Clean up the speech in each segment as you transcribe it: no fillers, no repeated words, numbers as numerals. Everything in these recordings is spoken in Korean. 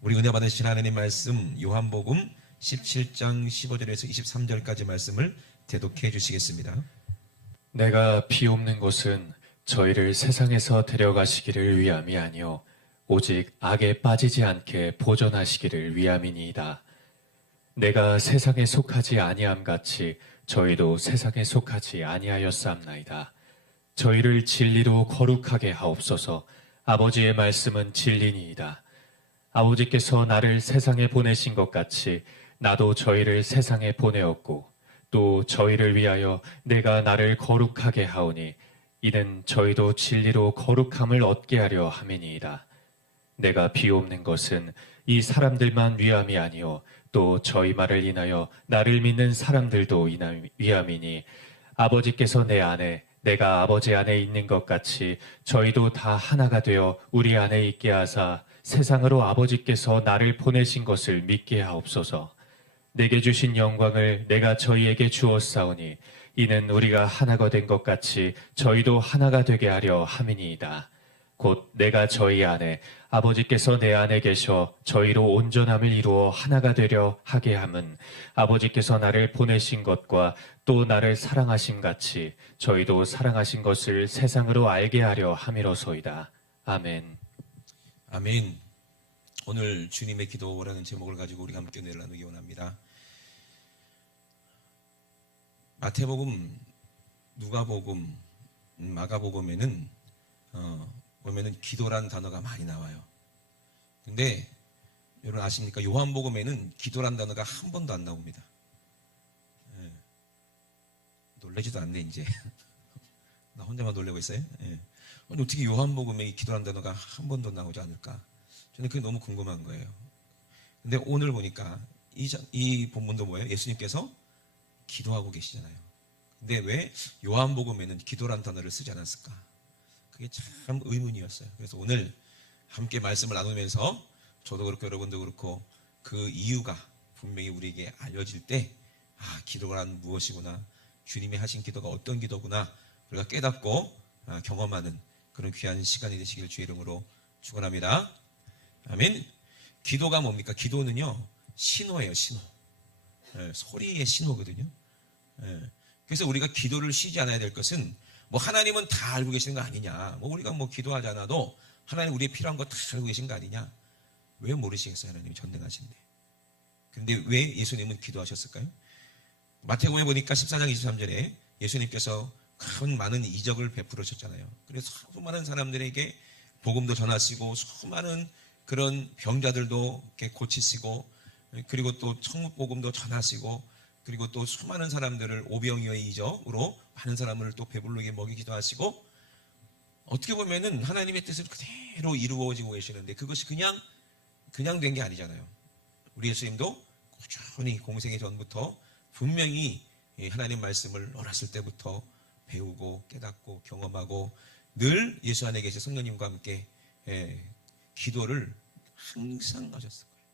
우리 은혜 받으신 하나님 말씀 요한복음 17장 15절에서 23절까지 말씀을 대독해 주시겠습니다. 내가 비옵는 것은 저희를 세상에서 데려가시기를 위함이 아니요 오직 악에 빠지지 않게 보존하시기를 위함이니이다. 내가 세상에 속하지 아니함 같이 저희도 세상에 속하지 아니하였사옵나이다. 저희를 진리로 거룩하게 하옵소서. 아버지의 말씀은 진리니이다. 아버지께서 나를 세상에 보내신 것 같이 나도 저희를 세상에 보내었고 또 저희를 위하여 내가 나를 거룩하게 하오니 이는 저희도 진리로 거룩함을 얻게 하려 함이니이다. 내가 비옵는 것은 이 사람들만 위함이 아니요 또 저희 말을 인하여 나를 믿는 사람들도 위함이니 아버지께서 내 안에 내가 아버지 안에 있는 것 같이 저희도 다 하나가 되어 우리 안에 있게 하사 세상으로 아버지께서 나를 보내신 것을 믿게 하옵소서. 내게 주신 영광을 내가 저희에게 주었사오니 이는 우리가 하나가 된 것 같이 저희도 하나가 되게 하려 함이니이다. 곧 내가 저희 안에 아버지께서 내 안에 계셔 저희로 온전함을 이루어 하나가 되려 하게 함은 아버지께서 나를 보내신 것과 또 나를 사랑하심 같이 저희도 사랑하신 것을 세상으로 알게 하려 함이로소이다. 아멘. 아멘. 오늘 주님의 기도라는 제목을 가지고 우리가 함께 은혜를 나누기 원합니다. 마태복음, 누가복음, 마가복음에는 보면은 기도란 단어가 많이 나와요. 근데 여러분 아십니까? 요한복음에는 기도란 단어가 한 번도 안 나옵니다. 예. 놀라지도 않네 이제. 나 혼자만 놀래고 있어요. 예. 아니, 어떻게 요한복음에 기도란 단어가 한 번도 나오지 않을까? 저는 그게 너무 궁금한 거예요. 근데 오늘 보니까 이 본문도 뭐예요? 예수님께서 기도하고 계시잖아요. 근데 왜 요한복음에는 기도란 단어를 쓰지 않았을까? 그게 참 의문이었어요. 그래서 오늘 함께 말씀을 나누면서 저도 그렇고 여러분도 그렇고 그 이유가 분명히 우리에게 알려질 때 기도란 무엇이구나, 주님이 하신 기도가 어떤 기도구나 우리가 깨닫고 경험하는 그런 귀한 시간이 되시길 주의 이름으로 축원합니다. 아멘. 기도가 뭡니까? 기도는요 신호예요. 신호. 소리의 신호거든요. 그래서 우리가 기도를 쉬지 않아야 될 것은 뭐 하나님은 다 알고 계시는 거 아니냐, 뭐 우리가 뭐 기도하지 않아도 하나님 우리의 필요한 거 다 알고 계신 거 아니냐, 왜 모르시겠어요? 하나님이 전능하신데. 근데 왜 예수님은 기도하셨을까요? 마태복음에 보니까 14장 23절에 예수님께서 많은 이적을 베풀으셨잖아요. 그래서 수많은 사람들에게 복음도 전하시고 수많은 그런 병자들도 이렇게 고치시고 그리고 또 천국 복음도 전하시고 그리고 또 수많은 사람들을 오병이어의 이적으로 많은 사람을 또 배불르게 먹이기도 하시고 어떻게 보면은 하나님의 뜻을 그대로 이루어지고 계시는데 그것이 그냥 된 게 아니잖아요. 우리 예수님도 꾸준히 공생의 전부터 분명히 하나님 말씀을 어렸을 때부터 배우고 깨닫고 경험하고 늘 예수 안에 계신 성령님과 함께 기도를 항상 하셨을 거예요.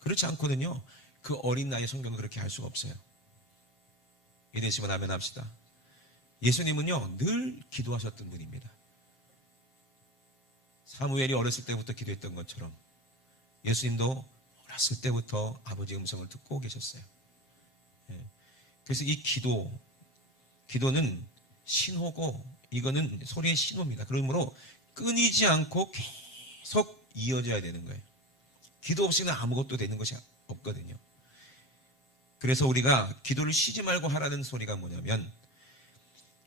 그렇지 않거든요. 그 어린 나이에 성경은 그렇게 할 수가 없어요. 이해되시면 아멘 합시다. 예수님은요 늘 기도하셨던 분입니다. 사무엘이 어렸을 때부터 기도했던 것처럼 예수님도 어렸을 때부터 아버지의 음성을 듣고 계셨어요. 그래서 이 기도는 신호고 이거는 소리의 신호입니다. 그러므로 끊이지 않고 계속 이어져야 되는 거예요. 기도 없이는 아무것도 되는 것이 없거든요. 그래서 우리가 기도를 쉬지 말고 하라는 소리가 뭐냐면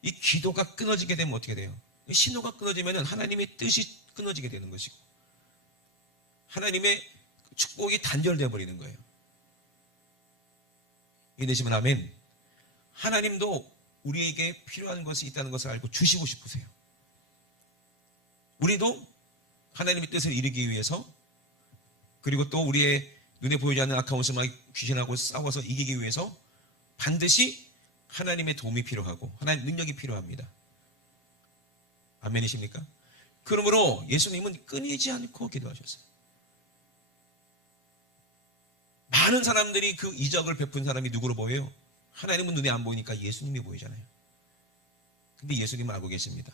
이 기도가 끊어지게 되면 어떻게 돼요? 신호가 끊어지면 하나님의 뜻이 끊어지게 되는 것이고 하나님의 축복이 단절되어 버리는 거예요. 이해되시면 아멘. 하나님도 우리에게 필요한 것이 있다는 것을 알고 주시고 싶으세요. 우리도 하나님의 뜻을 이루기 위해서 그리고 또 우리의 눈에 보이지 않는 악한 원수마귀 귀신하고 싸워서 이기기 위해서 반드시 하나님의 도움이 필요하고 하나님의 능력이 필요합니다. 아멘이십니까? 그러므로 예수님은 끊이지 않고 기도하셨어요. 많은 사람들이 그 이적을 베푼 사람이 누구로 보여요? 하나님은 눈에 안 보이니까 예수님이 보이잖아요. 근데 예수님은 알고 계십니다.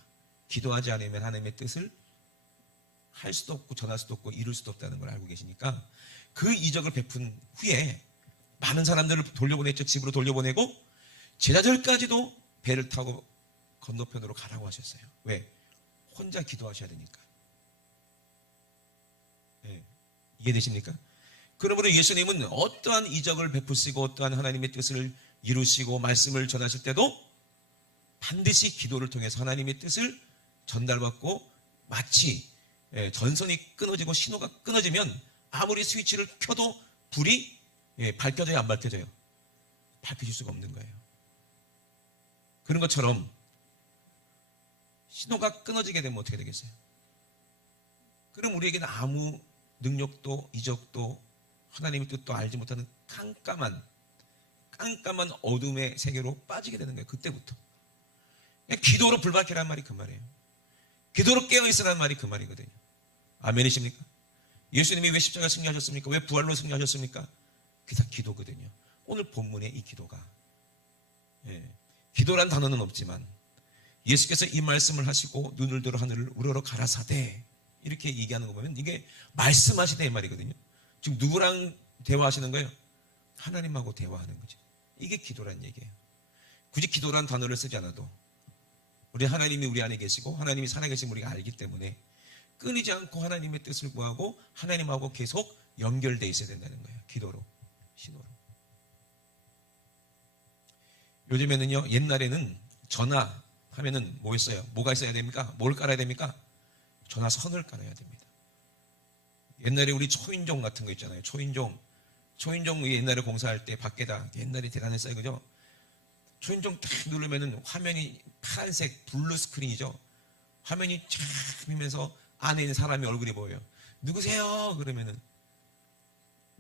기도하지 않으면 하나님의 뜻을 할 수도 없고 전할 수도 없고 이룰 수도 없다는 걸 알고 계시니까 그 이적을 베푼 후에 많은 사람들을 돌려보냈죠. 집으로 돌려보내고 제자들까지도 배를 타고 건너편으로 가라고 하셨어요. 왜? 혼자 기도하셔야 되니까. 네. 이해되십니까? 그러므로 예수님은 어떠한 이적을 베푸시고 어떠한 하나님의 뜻을 이루시고 말씀을 전하실 때도 반드시 기도를 통해서 하나님의 뜻을 전달받고 마치 전선이 끊어지고 신호가 끊어지면 아무리 스위치를 켜도 불이 밝혀져요, 안 밝혀져요? 밝혀질 수가 없는 거예요. 그런 것처럼 신호가 끊어지게 되면 어떻게 되겠어요? 그럼 우리에게는 아무 능력도 이적도 하나님의 뜻도 알지 못하는 깜깜한 어둠의 세계로 빠지게 되는 거예요. 그때부터. 기도로 불 밝히란 말이 그 말이에요. 기도로 깨어있으라는 말이 그 말이거든요. 아멘이십니까? 예수님이 왜 십자가 승리하셨습니까? 왜 부활로 승리하셨습니까? 그게 다 기도거든요. 오늘 본문의 이 기도가 기도란 단어는 없지만 예수께서 이 말씀을 하시고 눈을 들어 하늘을 우러러 가라사대 이렇게 얘기하는 거 보면 이게 말씀하시다 이 말이거든요. 지금 누구랑 대화하시는 거예요? 하나님하고 대화하는 거죠. 이게 기도란 얘기예요. 굳이 기도란 단어를 쓰지 않아도 우리 하나님이 우리 안에 계시고 하나님이 살아계신 우리가 알기 때문에 끊이지 않고 하나님의 뜻을 구하고 하나님하고 계속 연결되어 있어야 된다는 거예요. 기도로, 신호로. 요즘에는요, 옛날에는 전화하면은 뭐 있어요? 뭐가 있어야 됩니까? 뭘 깔아야 됩니까? 전화선을 깔아야 됩니다. 옛날에 우리 초인종 같은 거 있잖아요. 초인종 옛날에 공사할 때 밖에다 옛날에 대단했어요. 그죠? 초인종 딱 누르면은 화면이 파란색 블루 스크린이죠. 화면이 쫙 피면서 안에 있는 사람의 얼굴이 보여요. 누구세요? 그러면은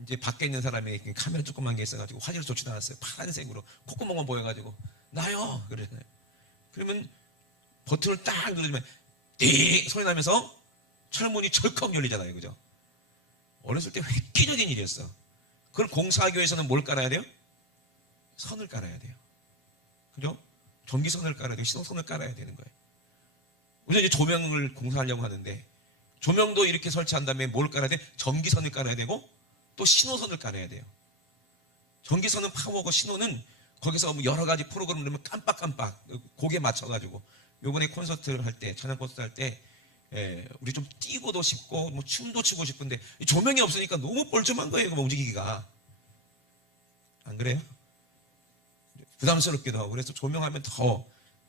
이제 밖에 있는 사람이 카메라 조그만 게 있어가지고 화질을 좋지도 않았어요. 파란색으로 콧구멍만 보여가지고 나요 그러잖아요. 그러면 버튼을 딱 누르면 띠 소리 나면서 철문이 철컥 열리잖아요. 그죠? 어렸을 때 획기적인 일이었어. 그걸 공사하기 위해서는 뭘 깔아야 돼요? 선을 깔아야 돼요. 그죠? 전기선을 깔아야 되고 신호선을 깔아야 되는 거예요. 우리가 이제 조명을 공사하려고 하는데 조명도 이렇게 설치한 다음에 뭘 깔아야 돼? 전기선을 깔아야 되고 또 신호선을 깔아야 돼요. 전기선은 파워고 신호는 거기서 뭐 여러 가지 프로그램을 넣으면 깜빡깜빡 곡에 맞춰가지고 요번에 콘서트를 할 때 찬양 콘서트 할 때 우리 좀 뛰고도 싶고 뭐 춤도 추고 싶은데 조명이 없으니까 너무 뻘쭘한 거예요. 움직이기가. 안 그래요? 부담스럽기도 하고 그래서 조명하면 더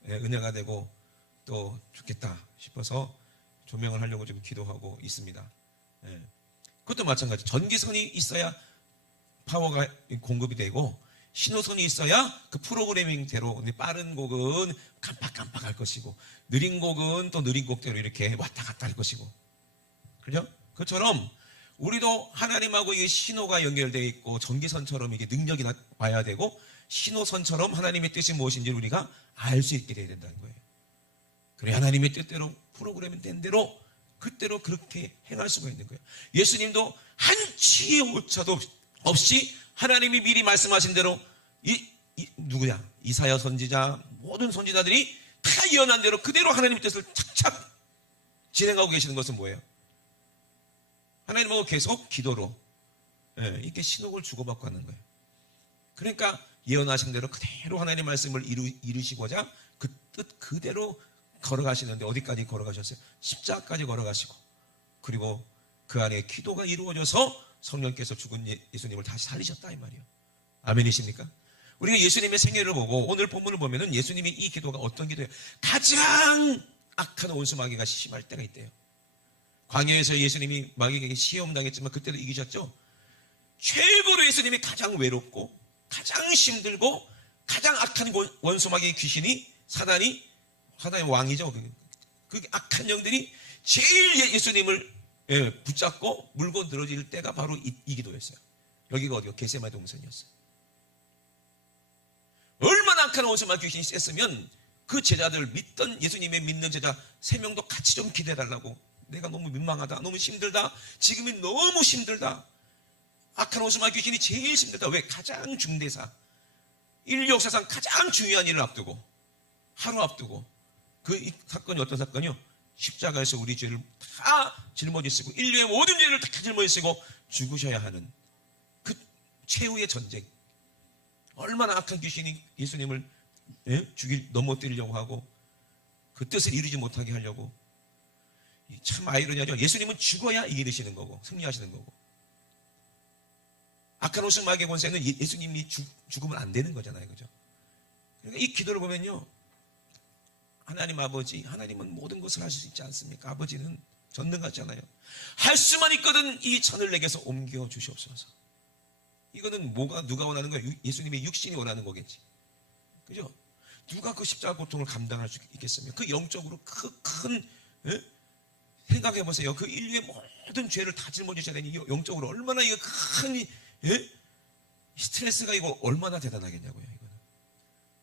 은혜가 되고 또 좋겠다 싶어서 조명을 하려고 지금 기도하고 있습니다. 그것도 마찬가지. 전기선이 있어야 파워가 공급이 되고 신호선이 있어야 그 프로그래밍대로 빠른 곡은 깜빡깜빡 할 것이고 느린 곡은 또 느린 곡대로 이렇게 왔다 갔다 할 것이고 그죠? 그것처럼 우리도 하나님하고 이게 신호가 연결되어 있고 전기선처럼 이게 능력이 와야 되고 신호선처럼 하나님의 뜻이 무엇인지 우리가 알 수 있게 돼야 된다는 거예요. 그래 하나님의 뜻대로 프로그램 된 대로 그때로 그렇게 행할 수가 있는 거예요. 예수님도 한치의 오차도 없이 하나님이 미리 말씀하신 대로 누구냐? 이사야 선지자 모든 선지자들이 다 예언한 대로 그대로 하나님의 뜻을 착착 진행하고 계시는 것은 뭐예요? 하나님하고 계속 기도로 이렇게 신호를 주고받고 하는 거예요. 그러니까 예언하신 대로 그대로 하나님의 말씀을 이루시고자 그 뜻 그대로 걸어가시는데 어디까지 걸어가셨어요? 십자가까지 걸어가시고 그리고 그 안에 기도가 이루어져서 성령께서 죽은 예수님을 다시 살리셨다 이 말이에요. 아멘이십니까? 우리가 예수님의 생애를 보고 오늘 본문을 보면은 예수님이 이 기도가 어떤 기도예요? 가장 악한 원수 마귀가 심할 때가 있대요. 광야에서 예수님이 마귀에게 시험 당했지만 그때도 이기셨죠? 최고로 예수님이 가장 외롭고 가장 힘들고 가장 악한 원수 마귀의 귀신이 사단의 왕이죠. 그 악한 영들이 제일 예수님을 붙잡고 물고 늘어질 때가 바로 이 기도였어요. 여기가 어디요? 겟세마네 동산이었어요. 얼마나 악한 원수 마귀 귀신이 셌으면 그 제자들 믿던 예수님의 믿는 제자 3명도 같이 좀 기대해달라고. 내가 너무 민망하다. 너무 힘들다. 지금이 너무 힘들다. 악한 원수 마귀 귀신이 제일 힘들다. 왜? 가장 중대사. 인류 역사상 가장 중요한 일을 앞두고 하루 앞두고 그 사건이 어떤 사건이요? 십자가에서 우리 죄를 다 짊어지시고 인류의 모든 죄를 다 짊어지시고 죽으셔야 하는 그 최후의 전쟁. 얼마나 악한 귀신이 예수님을 넘어뜨리려고 하고 그 뜻을 이루지 못하게 하려고. 참 아이러니하죠. 예수님은 죽어야 이기시는 거고 승리하시는 거고, 악한 옷을 마귀의 권세는 예수님이 죽으면 안 되는 거잖아요. 그죠? 그러니까 이 기도를 보면요, 하나님 아버지, 하나님은 모든 것을 하실 수 있지 않습니까? 아버지는 전능하잖아요. 할 수만 있거든 이 잔을 내게서 옮겨 주시옵소서. 이거는 누가 원하는 거예요? 예수님의 육신이 원하는 거겠지. 그죠? 누가 그 십자가 고통을 감당할 수 있겠습니까? 그 영적으로 큰 생각해 보세요. 그 인류의 모든 죄를 다 짊어지셔야 되니 영적으로 얼마나 이거 큰 스트레스가 이거 얼마나 대단하겠냐고요. 이거는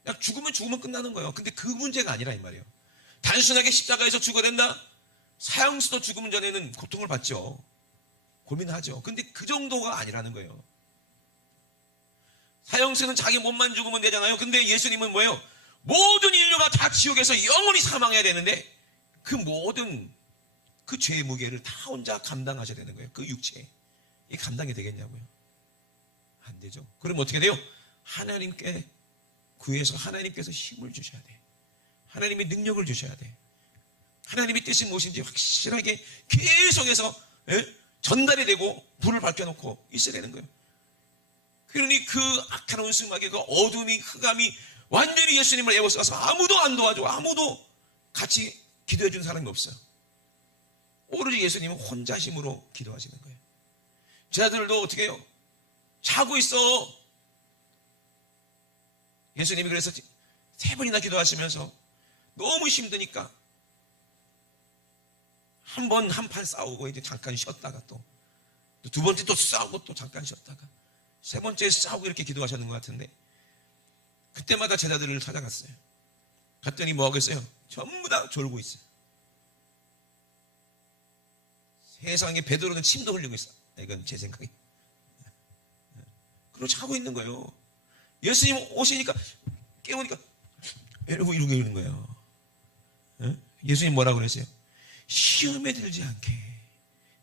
그냥 죽으면 끝나는 거예요. 근데 그 문제가 아니라 이 말이에요. 단순하게 십자가에서 죽어야 된다. 사형수도 죽음 전에는 고통을 받죠. 고민하죠. 근데 그 정도가 아니라는 거예요. 사형수는 자기 몸만 죽으면 되잖아요. 근데 예수님은 뭐예요? 모든 인류가 다 지옥에서 영원히 사망해야 되는데 그 모든 그 죄의 무게를 다 혼자 감당하셔야 되는 거예요. 그 육체에. 이게 감당이 되겠냐고요. 안 되죠. 그럼 어떻게 돼요? 하나님께 구해서 하나님께서 힘을 주셔야 돼. 하나님의 능력을 주셔야 돼. 하나님의 뜻이 무엇인지 확실하게 계속해서 전달이 되고 불을 밝혀놓고 있어야 되는 거예요. 그러니 그 악한 원수마귀의 그 어둠이, 흑암이 완전히 예수님을 에워싸서 아무도 안 도와줘. 아무도 같이 기도해 준 사람이 없어요. 오로지 예수님은 혼자 힘으로 기도하시는 거예요. 제자들도 어떻게 해요? 자고 있어. 예수님이 그래서 3번이나 기도하시면서 너무 힘드니까 한 판 싸우고 이제 잠깐 쉬었다가 또 2번째 또 싸우고 또 잠깐 쉬었다가 3번째 싸우고 이렇게 기도하셨는 것 같은데, 그때마다 제자들을 찾아갔어요. 갔더니 뭐 하겠어요? 전부 다 졸고 있어요. 세상에 베드로는 침도 흘리고 있어. 이건 제 생각이. 그리고 자고 있는 거예요. 예수님 오시니까 깨우니까 이러고 있는 거예요. 예수님 뭐라고 그랬어요? 시험에 들지 않게.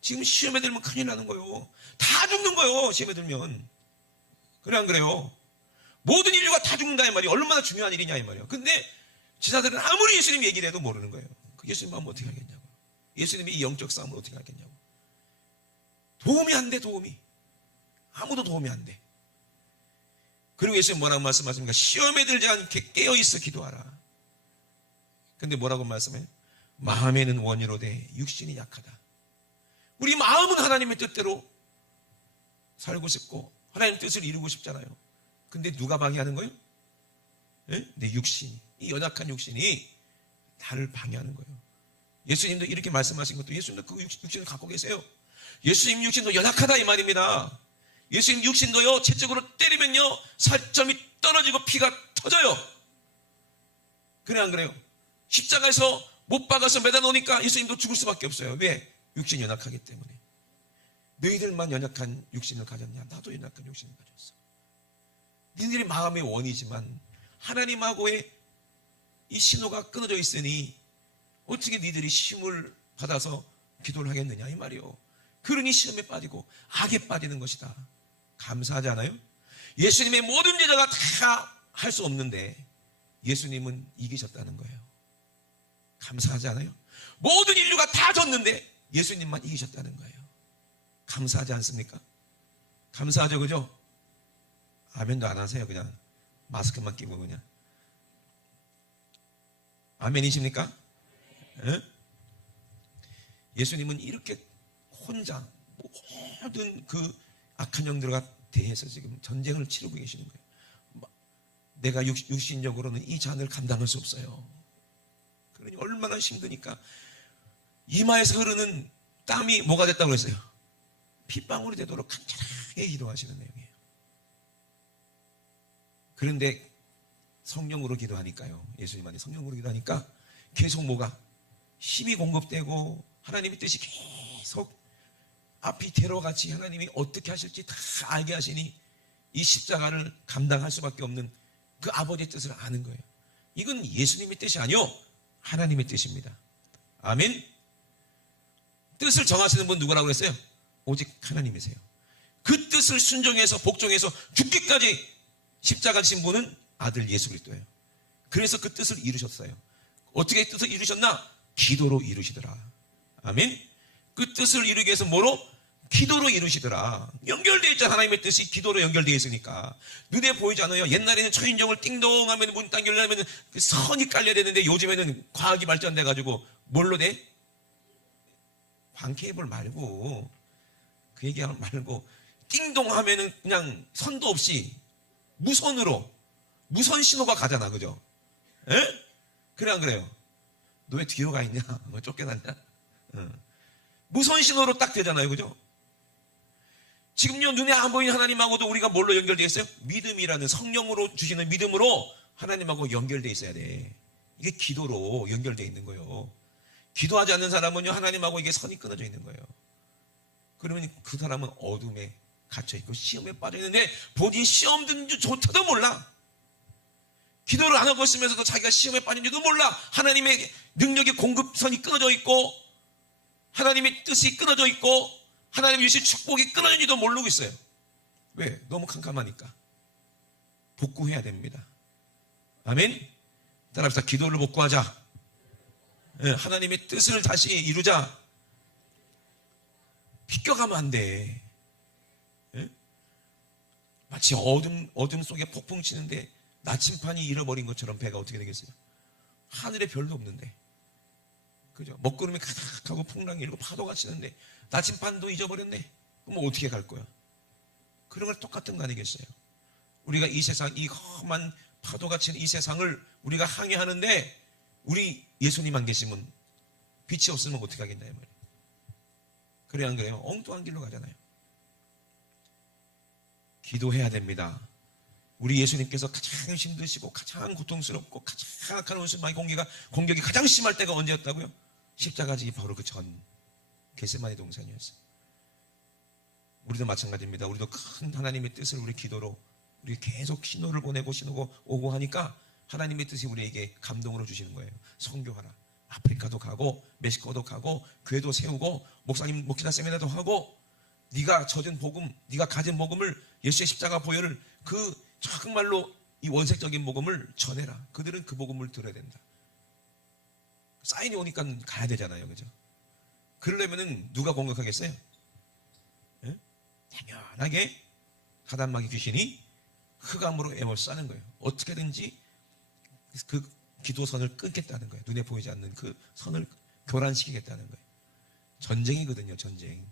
지금 시험에 들면 큰일 나는 거예요. 다 죽는 거예요. 시험에 들면. 그래 안 그래요? 모든 인류가 다 죽는다 이 말이에요. 얼마나 중요한 일이냐 이 말이에요. 근데 제자들은 아무리 예수님 얘기를 해도 모르는 거예요. 그 예수님 마음 어떻게 하겠냐고. 예수님이 이 영적 싸움을 어떻게 하겠냐고. 도움이 안 돼. 도움이. 아무도 도움이 안 돼. 그리고 예수님 뭐라고 말씀하십니까? 시험에 들지 않게 깨어있어 기도하라. 근데 뭐라고 말씀해요? 마음에는 원이로되 육신이 약하다. 우리 마음은 하나님의 뜻대로 살고 싶고 하나님의 뜻을 이루고 싶잖아요. 근데 누가 방해하는 거예요? 내 육신이, 이 연약한 육신이 나를 방해하는 거예요. 예수님도 이렇게 말씀하신 것도 예수님도 그 육신을 갖고 계세요. 예수님 육신도 연약하다 이 말입니다. 예수님 육신도요, 채찍으로 때리면요 살점이 떨어지고 피가 터져요. 그래 안 그래요? 십자가에서 못 박아서 매다 놓으니까 예수님도 죽을 수밖에 없어요. 왜? 육신이 연약하기 때문에. 너희들만 연약한 육신을 가졌냐? 나도 연약한 육신을 가졌어. 너희들이 마음의 원이지만 하나님하고의 이 신호가 끊어져 있으니 어떻게 너희들이 힘을 받아서 기도를 하겠느냐 이 말이요. 그러니 시험에 빠지고 악에 빠지는 것이다. 감사하지 않아요? 예수님의 모든 제자가 다 할 수 없는데 예수님은 이기셨다는 거예요. 감사하지 않아요? 모든 인류가 다 졌는데 예수님만 이기셨다는 거예요. 감사하지 않습니까? 감사하죠, 그죠? 아멘도 안 하세요. 그냥 마스크만 끼고 그냥. 아멘이십니까? 에? 예수님은 이렇게 혼자 모든 그 악한 영들과 대해서 지금 전쟁을 치르고 계시는 거예요. 내가 육신적으로는 이 잔을 감당할 수 없어요. 그러니 얼마나 힘드니까 이마에서 흐르는 땀이 뭐가 됐다고 그랬어요? 핏방울이 되도록 간절하게 기도하시는 내용이에요. 그런데 성령으로 기도하니까요. 예수님한테 성령으로 기도하니까 계속 뭐가 힘이 공급되고 하나님의 뜻이 계속 앞이 대로같이 하나님이 어떻게 하실지 다 알게 하시니 이 십자가를 감당할 수밖에 없는 그 아버지의 뜻을 아는 거예요. 이건 예수님의 뜻이 아니요 하나님의 뜻입니다. 아멘. 뜻을 정하시는 분 누구라고 그랬어요? 오직 하나님이세요. 그 뜻을 순종해서 복종해서 죽기까지 십자가 지신 분은 아들 예수 그리스도예요. 그래서 그 뜻을 이루셨어요. 어떻게 뜻을 이루셨나? 기도로 이루시더라. 아멘. 그 뜻을 이루기 위해서 뭐로? 기도로 이루시더라. 연결되어 있잖아. 하나님의 뜻이 기도로 연결되어 있으니까. 눈에 보이지 않아요. 옛날에는 초인종을 띵동하면 문 딱 열려면 그 선이 깔려야 되는데 요즘에는 과학이 발전돼 가지고 뭘로 돼? 광케이블 말고 그 얘기하면 말고 띵동하면은 그냥 선도 없이 무선으로 무선 신호가 가잖아. 그죠? 에? 그래 안 그래요? 너 왜 뒤에 가 있냐? 뭐 쫓겨났냐? 무선 신호로 딱 되잖아요. 그죠? 지금요 눈에 안 보이는 하나님하고도 우리가 뭘로 연결되어 있어요? 믿음이라는 성령으로 주시는 믿음으로 하나님하고 연결되어 있어야 돼. 이게 기도로 연결되어 있는 거예요. 기도하지 않는 사람은요 하나님하고 이게 선이 끊어져 있는 거예요. 그러면 그 사람은 어둠에 갇혀있고 시험에 빠져있는데 본인 시험 든 조차도 몰라. 기도를 안 하고 있으면서도 자기가 시험에 빠진지도 몰라. 하나님의 능력의 공급선이 끊어져 있고 하나님의 뜻이 끊어져 있고 하나님의 주신 축복이 끊어진지도 모르고 있어요. 왜? 너무 캄캄하니까. 복구해야 됩니다. 아멘. 따라합시다. 기도를 복구하자. 하나님의 뜻을 다시 이루자. 비껴가면 안 돼. 마치 어둠 속에 폭풍 치는데 나침판이 잃어버린 것처럼 배가 어떻게 되겠어요? 하늘에 별도 없는데. 그죠? 먹구름이 가득하고 풍랑이 일고 파도가 치는데 나침판도 잊어버렸네. 그럼 어떻게 갈 거야? 그런 걸 똑같은 거 아니겠어요? 우리가 이 세상, 이 험한 파도가 치는 이 세상을 우리가 항해하는데 우리 예수님 안 계시면 빛이 없으면 어떻게 하겠나요? 그래 안 그래요? 엉뚱한 길로 가잖아요. 기도해야 됩니다. 우리 예수님께서 가장 힘드시고 가장 고통스럽고 가장 악한 원수마귀 공격이 가장 심할 때가 언제였다고요? 십자가 지기 바로 그 전 겟세마네 동산이었어요. 우리도 마찬가지입니다. 우리도 큰 하나님의 뜻을 우리 기도로 우리 계속 신호를 보내고 신호고 오고 하니까 하나님의 뜻이 우리에게 감동으로 주시는 거예요. 선교하라. 아프리카도 가고 멕시코도 가고 교회도 세우고 목사님 목회자 세미나도 하고 네가 젖은 복음, 네가 가진 복음을 예수의 십자가 보혈을 그 정말로 이 원색적인 복음을 전해라. 그들은 그 복음을 들어야 된다. 사인이 오니까 가야 되잖아요. 그죠? 그러려면은 누가 공격하겠어요? 예? 당연하게 사단마귀 귀신이 흑암으로 에워싸는 거예요. 어떻게든지 그 기도선을 끊겠다는 거예요. 눈에 보이지 않는 그 선을 교란시키겠다는 거예요. 전쟁이거든요. 전쟁.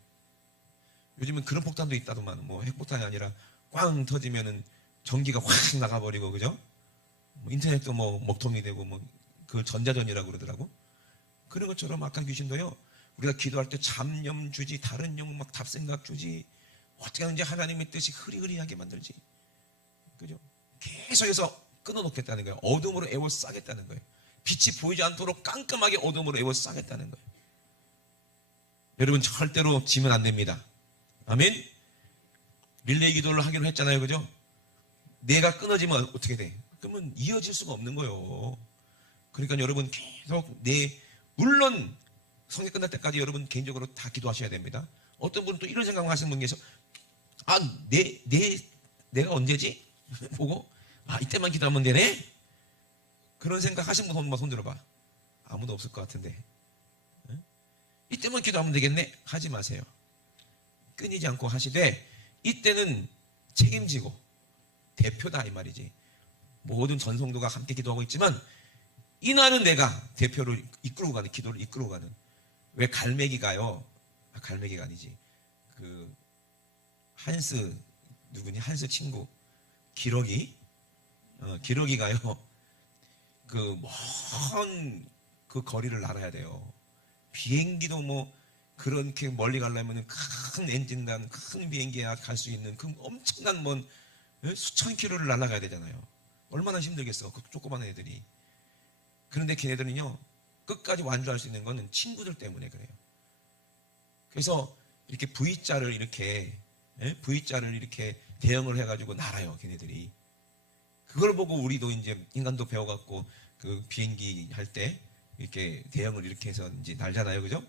요즘은 그런 폭탄도 있다더만 뭐 핵폭탄이 아니라 꽝 터지면은 전기가 확 나가버리고 그죠? 뭐 인터넷도 뭐 먹통이 되고 뭐 그 전자전이라고 그러더라고. 그런 것처럼 악한 귀신도요. 우리가 기도할 때 잡념 주지 다른 영 막 답생각 주지 어떻게 하는지 하나님의 뜻이 흐리흐리하게 만들지. 그죠? 계속해서 끊어놓겠다는 거예요. 어둠으로 에워싸겠다는 거예요. 빛이 보이지 않도록 깜깜하게 어둠으로 에워싸겠다는 거예요. 여러분 절대로 지면 안 됩니다. 아멘. 릴레이 기도를 하기로 했잖아요. 그죠? 내가 끊어지면 어떻게 돼? 그러면 이어질 수가 없는 거예요. 그러니까 여러분 계속 물론 성회 끝날 때까지 여러분 개인적으로 다 기도하셔야 됩니다. 어떤 분은 또 이런 생각을 하시는 분 계셔. 내가 언제지? 보고 이때만 기도하면 되네? 그런 생각 하신 분 한번 손 들어봐. 아무도 없을 것 같은데. 이때만 기도하면 되겠네? 하지 마세요. 끊이지 않고 하시되 이때는 책임지고 대표다 이 말이지. 모든 전성도가 함께 기도하고 있지만 이날은 내가 대표를 이끌고 가는, 기도를 이끌고 가는. 왜 갈매기가요? 갈매기가 아니지. 그 한스 누구니? 한스 친구 기러기가요. 그 먼 그 거리를 날아야 돼요. 비행기도 뭐 그렇게 멀리 가려면 큰 엔진단, 큰 비행기야 갈 수 있는 그 엄청난 먼 수천 킬로를 날아가야 되잖아요. 얼마나 힘들겠어, 그 조그만 애들이. 그런데 걔네들은요, 끝까지 완주할 수 있는 거는 친구들 때문에 그래요. 그래서 이렇게 V자를 이렇게 대형을 해가지고 날아요, 걔네들이. 그걸 보고 우리도 이제 인간도 배워갖고 그 비행기 할 때 이렇게 대형을 이렇게 해서 이제 날잖아요, 그죠?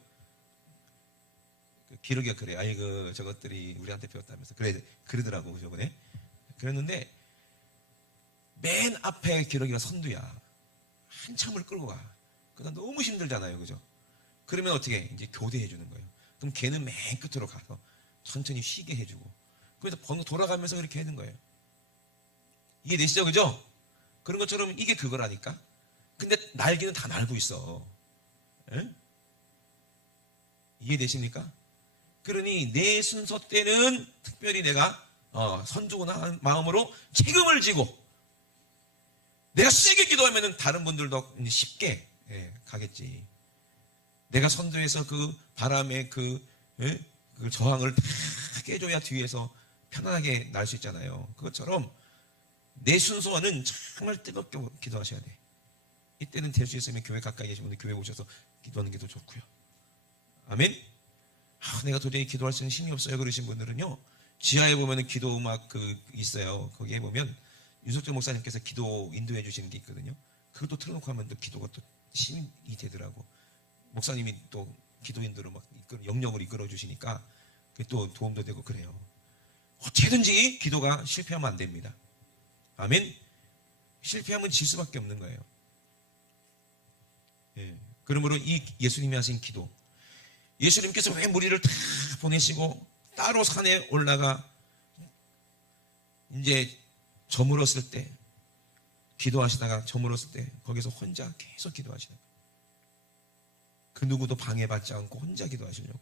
기러기가 그래. 아이고 저것들이 우리한테 배웠다면서 그러더라고 저번에. 그랬는데 맨 앞에 기러기가 선두야. 한참을 끌고 가. 그러다 너무 힘들잖아요, 그죠? 그러면 어떻게 이제 교대해 주는 거예요. 그럼 걔는 맨 끝으로 가서 천천히 쉬게 해주고. 그래서 번호 돌아가면서 그렇게 하는 거예요. 이해되시죠, 그죠? 그런 것처럼 이게 그거라니까. 근데 날개는 다 날고 있어. 에? 이해되십니까? 그러니 내 순서 때는 특별히 내가 선주구나 마음으로 책임을 지고 내가 세게 기도하면 다른 분들도 쉽게 가겠지. 내가 선두에서 그 바람의 그 저항을 다 깨줘야 뒤에서 편안하게 날 수 있잖아요. 그것처럼 내 순서는 정말 뜨겁게 기도하셔야 돼. 이때는 될 수 있으면 교회 가까이 계신 분들 교회 오셔서 기도하는 게 더 좋고요. 아멘. 내가 도저히 기도할 수 있는 힘이 없어요 그러신 분들은요, 지하에 보면은 기도 음악 있어요. 거기에 보면 윤석철 목사님께서 기도 인도해 주시는 게 있거든요. 그것도 틀어놓고 하면 또 기도가 또 힘이 되더라고. 목사님이 또 기도 인도로 막 영역을 이끌어 주시니까 그게 또 도움도 되고 그래요. 어떻게든지 기도가 실패하면 안 됩니다. 아멘. 실패하면 질 수밖에 없는 거예요. 그러므로 이 예수님이 하신 기도, 예수님께서 왜 무리를 다 보내시고 따로 산에 올라가 이제 저물었을 때, 기도하시다가 저물었을 때 거기서 혼자 계속 기도하시는 거예요. 그 누구도 방해받지 않고 혼자 기도하시려고.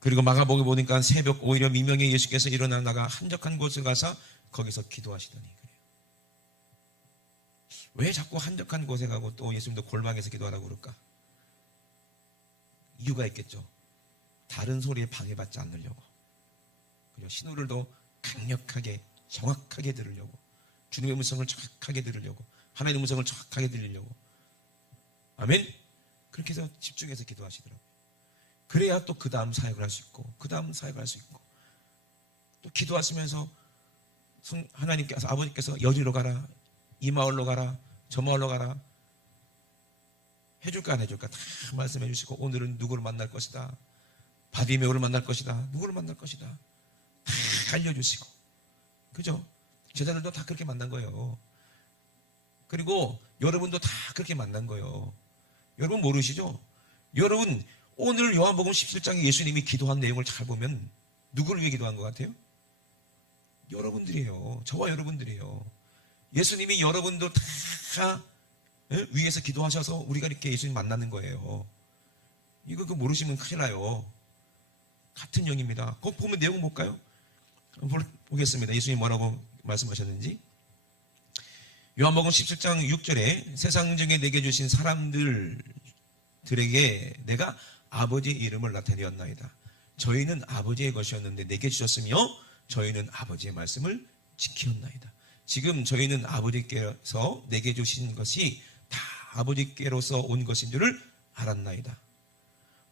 그리고 마가복음에 보니까 새벽 오히려 미명에 예수께서 일어나다가 한적한 곳에 가서 거기서 기도하시더니 그래요. 왜 자꾸 한적한 곳에 가고 또 예수님도 골방에서 기도하라고 그럴까? 이유가 있겠죠. 다른 소리에 방해받지 않으려고. 그리고 신호를 더 강력하게 정확하게 들으려고, 주님의 음성을 정확하게 들으려고, 하나님의 음성을 정확하게 들리려고. 아멘. 그렇게 해서 집중해서 기도하시더라고요. 그래야 또 그 다음 사역을 할 수 있고, 그 다음 사역을 할 수 있고, 또 기도하시면서 하나님께서, 아버지께서 여기로 가라, 이 마을로 가라, 저 마을로 가라, 해줄까 안 해줄까 다 말씀해 주시고, 오늘은 누구를 만날 것이다, 바디메오를 만날 것이다, 누구를 만날 것이다 다 알려주시고, 그죠? 제자들도 다 그렇게 만난 거예요. 그리고 여러분도 다 그렇게 만난 거예요. 여러분 모르시죠? 여러분 오늘 요한복음 17장에 예수님이 기도한 내용을 잘 보면 누구를 위해 기도한 것 같아요? 여러분들이에요. 저와 여러분들이에요. 예수님이 여러분도 다 위해서 기도하셔서 우리가 이렇게 예수님 만나는 거예요. 이거 모르시면 큰일 나요. 같은 영입니다. 거기 보면 내용 볼까요? 보겠습니다. 예수님이 뭐라고 말씀하셨는지. 요한복음 17장 6절에 세상 중에 내게 주신 사람들에게 내가 아버지의 이름을 나타내었나이다. 저희는 아버지의 것이었는데 내게 주셨으며 저희는 아버지의 말씀을 지키었나이다. 지금 저희는 아버지께서 내게 주신 것이 다 아버지께로서 온 것인 줄을 알았나이다.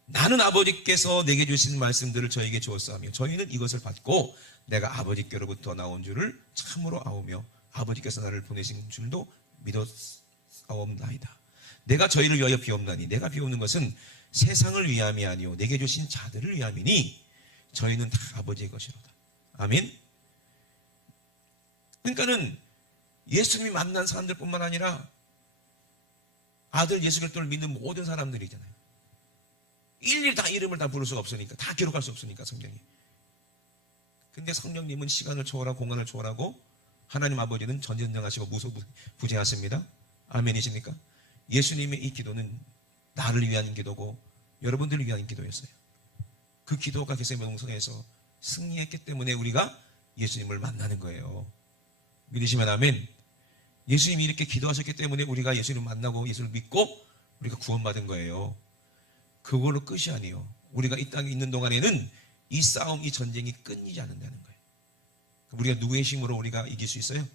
나는 아버지께서 내게 주신 말씀들을 저에게 주었사오며 저희는 이것을 받고 내가 아버지께로부터 나온 줄을 참으로 아오며 아버지께서 나를 보내신 줄도 믿었사옵나이다. 내가 저희를 위하여 비옵나니 내가 비오는 것은 세상을 위함이 아니요 내게 주신 자들을 위함이니 저희는 다 아버지의 것이로다. 아멘. 그러니까는 예수님이 만난 사람들뿐만 아니라 아들 예수 그리스도를 믿는 모든 사람들이잖아요. 일일이 다 이름을 다 부를 수가 없으니까, 다 기록할 수 없으니까 성경이. 근데 성령님은 시간을 초월하고 공간을 초월하고 하나님 아버지는 전전능하시고 무소부재하십니다. 아멘이십니까? 예수님의 이 기도는 나를 위한 기도고 여러분들을 위한 기도였어요. 그 기도가 겟세마네 동성에서 승리했기 때문에 우리가 예수님을 만나는 거예요. 믿으시면 아멘. 예수님이 이렇게 기도하셨기 때문에 우리가 예수님을 만나고 예수를 믿고 우리가 구원받은 거예요. 그걸로 끝이 아니에요. 우리가 이 땅에 있는 동안에는 이 싸움, 이 전쟁이 끊이지 않는다는 거예요. 우리가 누구의 힘으로 우리가 이길 수 있어요?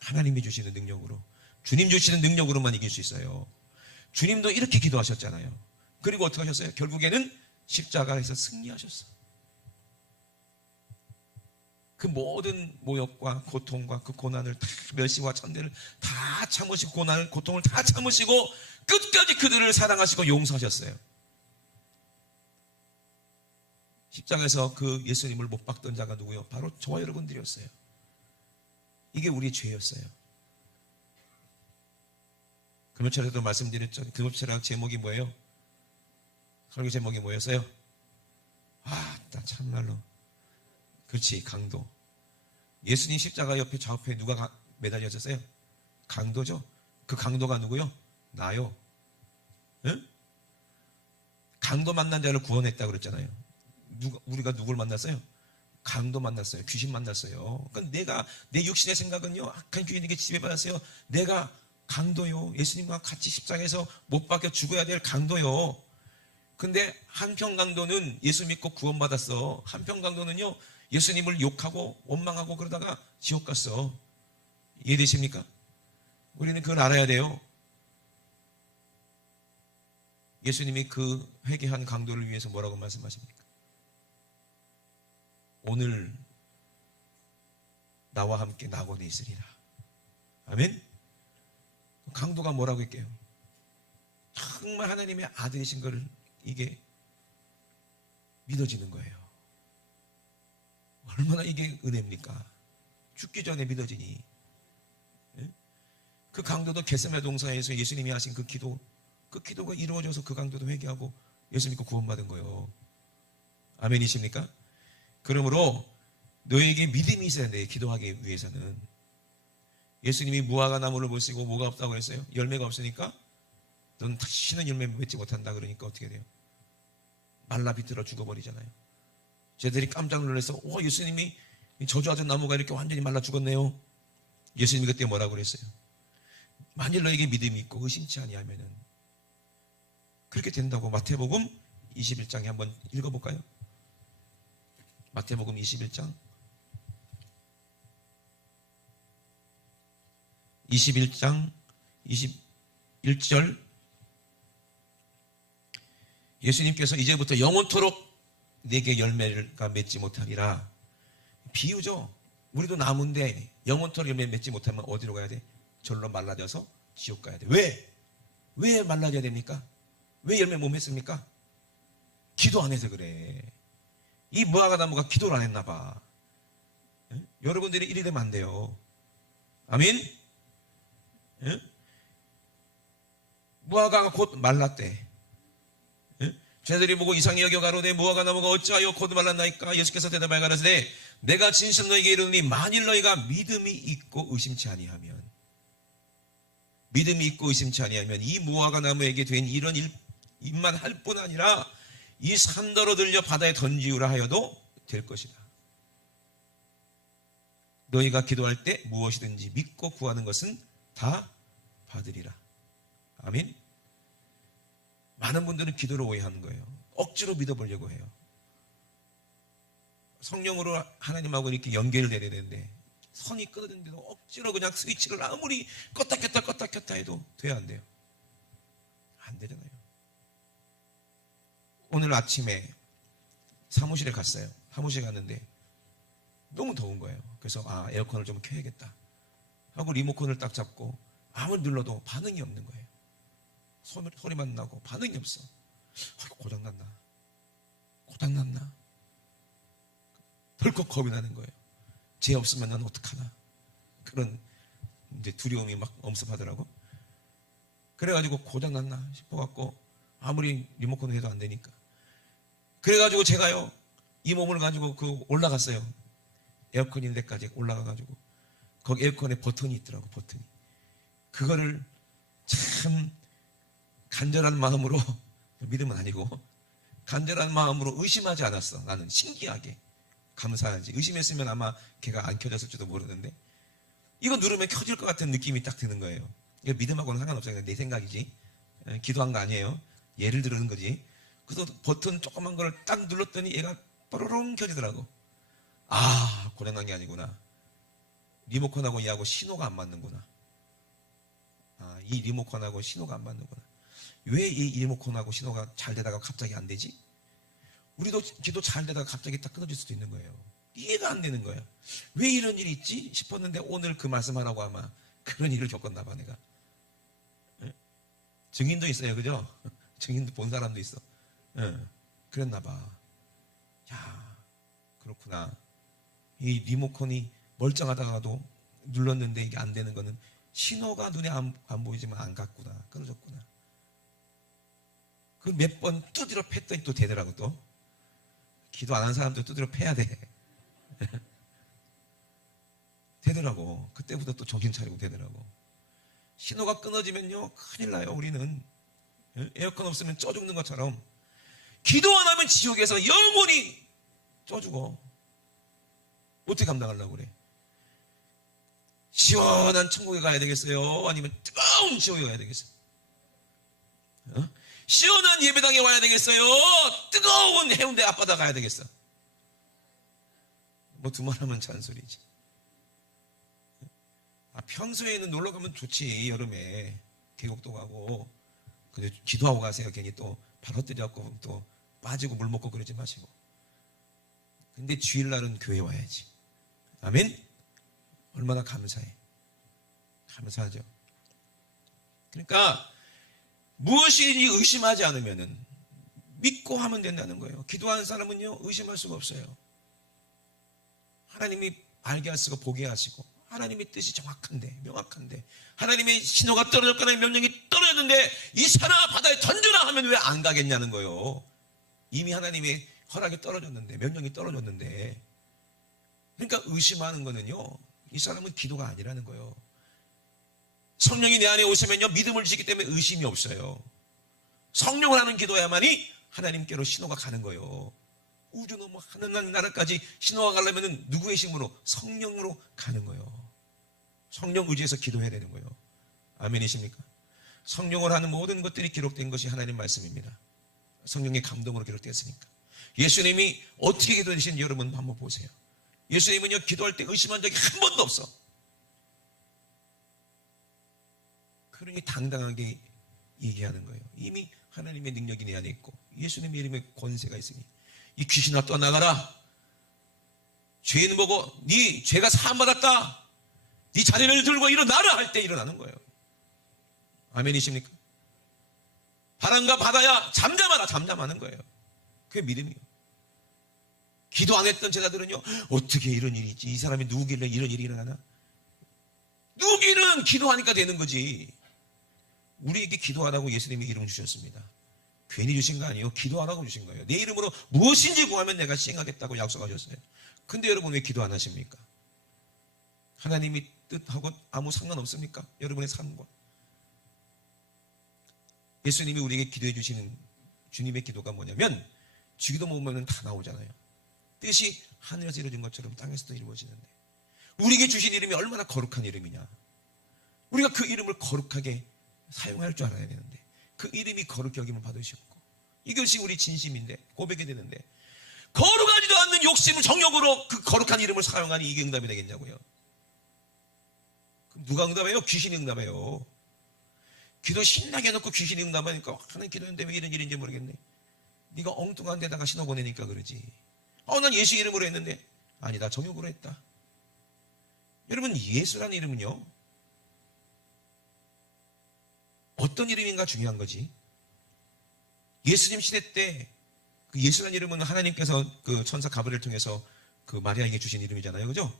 하나님이 주시는 능력으로, 주님 주시는 능력으로만 이길 수 있어요. 주님도 이렇게 기도하셨잖아요. 그리고 어떻게 하셨어요? 결국에는 십자가에서 승리하셨어. 그 모든 모욕과 고통과 그 고난을 다, 멸시와 천대를 다 참으시고, 고난을, 고통을 다 참으시고 끝까지 그들을 사랑하시고 용서하셨어요. 십자가에서 그 예수님을 못 박던 자가 누구요? 바로 저와 여러분들이었어요. 이게 우리의 죄였어요. 금요철에도 말씀드렸죠. 금요철학 제목이 뭐예요? 설교 제목이 뭐였어요? 나 참말로. 그렇지, 강도. 예수님 십자가 옆에 좌우에 누가 매달려 있었어요? 강도죠. 그 강도가 누구요? 나요. 응? 강도 만난 자를 구원했다 그랬잖아요. 우리가 누굴 만났어요? 강도 만났어요. 귀신 만났어요. 그러니까 내 육신의 생각은요, 악한 귀인에게 지배받았어요. 내가 강도요. 예수님과 같이 십자가에서 못 박혀 죽어야 될 강도요. 근데 한편 강도는 예수 믿고 구원받았어. 한편 강도는요, 예수님을 욕하고 원망하고 그러다가 지옥 갔어. 이해되십니까? 우리는 그걸 알아야 돼요. 예수님이 그 회개한 강도를 위해서 뭐라고 말씀하십니까? 오늘 나와 함께 낙원에 있으리라. 아멘? 강도가 뭐라고 할게요? 정말 하나님의 아들이신 것을 이게 믿어지는 거예요. 얼마나 이게 은혜입니까? 죽기 전에 믿어지니. 그 강도도 겟세마네 동산에서 예수님이 하신 그 기도가 이루어져서 그 강도도 회개하고 예수 믿고 구원받은 거예요. 아멘이십니까? 그러므로 너에게 믿음이 있어야 돼. 기도하기 위해서는. 예수님이 무화과 나무를 보시고 뭐가 없다고 그랬어요? 열매가 없으니까 넌 다시는 열매 맺지 못한다. 그러니까 어떻게 돼요? 말라 비틀어 죽어버리잖아요. 쟤들이 깜짝 놀라서 예수님이 저주하던 나무가 이렇게 완전히 말라 죽었네요. 예수님이 그때 뭐라고 그랬어요? 만일 너에게 믿음이 있고 의심치 아니하면은 그렇게 된다고. 마태복음 21장에 한번 읽어볼까요? 마태복음 21장 21절 예수님께서 이제부터 영원토록 내게 열매가 맺지 못하리라. 비유죠. 우리도 나무인데 영원토록 열매 맺지 못하면 어디로 가야 돼? 절로 말라져서 지옥 가야 돼. 왜 말라져야 됩니까? 왜 열매 못 맺습니까? 기도 안 해서 그래. 이 무화과 나무가 기도를 안 했나 봐. 여러분들이 이리 되면 안 돼요. 아멘? 무화과가 곧 말랐대. 쟤들이 보고 이상히 여겨 가로되 무화과 나무가 어찌하여 곧 말랐나이까? 예수께서 대답하여 가라사대 내가 진실로 너에게 이르노니 만일 너희가 믿음이 있고 의심치 아니하면 이 무화과 나무에게 된 이런 일만 할 뿐 아니라 이 산더러 들려 바다에 던지우라 하여도 될 것이다. 너희가 기도할 때 무엇이든지 믿고 구하는 것은 다 받으리라. 아멘. 많은 분들은 기도를 오해하는 거예요. 억지로 믿어보려고 해요. 성령으로 하나님하고 이렇게 연결돼야 되는데 선이 끊어졌는데도 억지로 그냥 스위치를 아무리 껐다 켰다 해도 돼야 안 돼요. 안 되잖아요. 오늘 아침에 사무실에 갔어요. 사무실에 갔는데 너무 더운 거예요. 그래서 에어컨을 좀 켜야겠다 하고 리모컨을 딱 잡고 아무리 눌러도 반응이 없는 거예요. 소리만 나고 반응이 없어. 고장났나? 덜컥 겁이 나는 거예요. 쟤 없으면 난 어떡하나? 그런 이제 두려움이 막 엄습하더라고. 그래가지고 고장났나 싶어갖고 아무리 리모컨을 해도 안 되니까. 그래가지고 제가요 이 몸을 가지고 올라갔어요. 에어컨 있는 데까지 올라가가지고 거기 에어컨에 버튼이 있더라고. 버튼이. 그거를 참 간절한 마음으로, 믿음은 아니고 간절한 마음으로 의심하지 않았어. 나는 신기하게 감사하지. 의심했으면 아마 걔가 안 켜졌을지도 모르는데 이거 누르면 켜질 것 같은 느낌이 딱 드는 거예요. 이거 믿음하고는 상관없어요. 내 생각이지. 기도한 거 아니에요. 예를 들은 거지. 그래서 버튼 조그만 거를 딱 눌렀더니 얘가 뽀로롱 켜지더라고. 고장난 게 아니구나. 리모컨하고 얘하고 신호가 안 맞는구나. 이 리모컨하고 신호가 안 맞는구나. 왜 이 리모컨하고 신호가 잘 되다가 갑자기 안 되지? 우리도 기도 잘 되다가 갑자기 딱 끊어질 수도 있는 거예요. 이해가 안 되는 거야. 왜 이런 일이 있지 싶었는데 오늘 그 말씀하라고 아마 그런 일을 겪었나 봐 내가. 예? 증인도 있어요, 그죠? 증인도 본 사람도 있어. 예, 그랬나 봐. 야, 그렇구나. 이 리모컨이 멀쩡하다가도 눌렀는데 이게 안 되는 거는 신호가 눈에 안 보이지만 안 갔구나. 끊어졌구나. 그 몇 번 두드려 팼더니 또 되더라고. 또 기도 안 한 사람도 두드려 패야 돼. 되더라고. 그때부터 또 정신 차리고 되더라고. 신호가 끊어지면요 큰일 나요. 우리는 에어컨 없으면 쪄 죽는 것처럼 기도 안 하면 지옥에서 영원히 쪄 죽어. 어떻게 감당하려고 그래? 시원한 천국에 가야 되겠어요? 아니면 뜨거운 지옥에 가야 되겠어요? 시원한 예배당에 와야 되겠어요? 뜨거운 해운대 앞바다 가야 되겠어? 뭐 두말하면 잔소리지. 평소에는 놀러 가면 좋지. 여름에 계곡도 가고. 근데 기도하고 가세요. 괜히 또 발 헛디뎌갖고 또 빠지고 물 먹고 그러지 마시고. 근데 주일날은 교회 와야지. 아멘? 얼마나 감사해. 감사하죠. 그러니까 무엇이든지 의심하지 않으면은 믿고 하면 된다는 거예요. 기도하는 사람은요 의심할 수가 없어요. 하나님이 알게 하시고 보게 하시고 하나님의 뜻이 정확한데 명확한데 하나님의 신호가 떨어졌거나 명령이 떨어졌는데 이 산하 바다에 던져라 하면 왜 안 가겠냐는 거예요. 이미 하나님의 허락이 떨어졌는데 명령이 떨어졌는데. 그러니까 의심하는 거는요 이 사람은 기도가 아니라는 거예요. 성령이 내 안에 오시면요 믿음을 지기 때문에 의심이 없어요. 성령을 하는 기도야만이 하나님께로 신호가 가는 거예요. 우주 넘어 하늘 나라까지 신호가 가려면 누구의 힘으로? 성령으로 가는 거예요. 성령 의지해서 기도해야 되는 거예요. 아멘이십니까? 성령을 하는 모든 것들이 기록된 것이 하나님 말씀입니다. 성령의 감동으로 기록되었으니까. 예수님이 어떻게 기도하시는지 여러분 한번 보세요. 예수님은요 기도할 때 의심한 적이 한 번도 없어. 그러니 당당하게 얘기하는 거예요. 이미 하나님의 능력이 내 안에 있고 예수님의 이름에 권세가 있으니 이 귀신아 떠나가라. 죄인 보고 네 죄가 사함받았다. 네 자리를 들고 일어나라 할 때 일어나는 거예요. 아멘이십니까? 바람과 바다야 잠잠하라. 잠잠하는 거예요. 그게 믿음이에요. 기도 안 했던 제자들은요 어떻게 이런 일이 있지? 이 사람이 누구길래 이런 일이 일어나나? 누구길은 기도하니까 되는 거지. 우리에게 기도하라고 예수님이 이름 주셨습니다. 괜히 주신 거 아니에요. 기도하라고 주신 거예요. 내 이름으로 무엇인지 구하면 내가 시행하겠다고 약속하셨어요. 근데 여러분 왜 기도 안 하십니까? 하나님이 뜻하고 아무 상관없습니까? 여러분의 삶과. 예수님이 우리에게 기도해 주시는 주님의 기도가 뭐냐면 주기도 보면 다 나오잖아요. 뜻이 하늘에서 이루어진 것처럼 땅에서도 이루어지는데 우리에게 주신 이름이 얼마나 거룩한 이름이냐. 우리가 그 이름을 거룩하게 사용할 줄 알아야 되는데 그 이름이 거룩히 여김을 받으셨고 이것이 우리 진심인데 고백이 되는데 거룩하지도 않는 욕심을 정욕으로 그 거룩한 이름을 사용하니 이게 응답이 되겠냐고요. 그럼 누가 응답해요? 귀신이 응답해요. 기도 신나게 해놓고 귀신이 응답하니까 하나님 기도했는데 왜 이런 일인지 모르겠네. 네가 엉뚱한 데다가 신호 보내니까 그러지. 난 예수 이름으로 했는데 아니다 정욕으로 했다. 여러분 예수라는 이름은요 어떤 이름인가 중요한 거지. 예수님 시대 때 그 예수라는 이름은 하나님께서 그 천사 가브리엘을 통해서 그 마리아에게 주신 이름이잖아요. 그죠?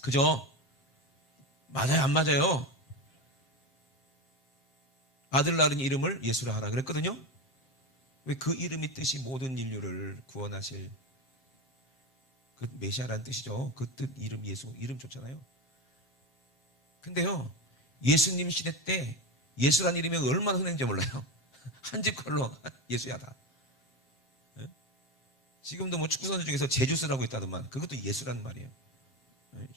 그죠? 맞아요? 안 맞아요? 아들 낳은 이름을 예수라 하라 그랬거든요. 왜 그 이름이 뜻이 모든 인류를 구원하실 그 메시아라는 뜻이죠. 그 뜻 이름 예수 이름 좋잖아요. 근데요 예수님 시대 때 예수라는 이름이 얼마나 흔한지 몰라요. 한 집 걸로 예수야다. 지금도 뭐 축구 선수 중에서 제주스라고 있다더만 그것도 예수라는 말이에요.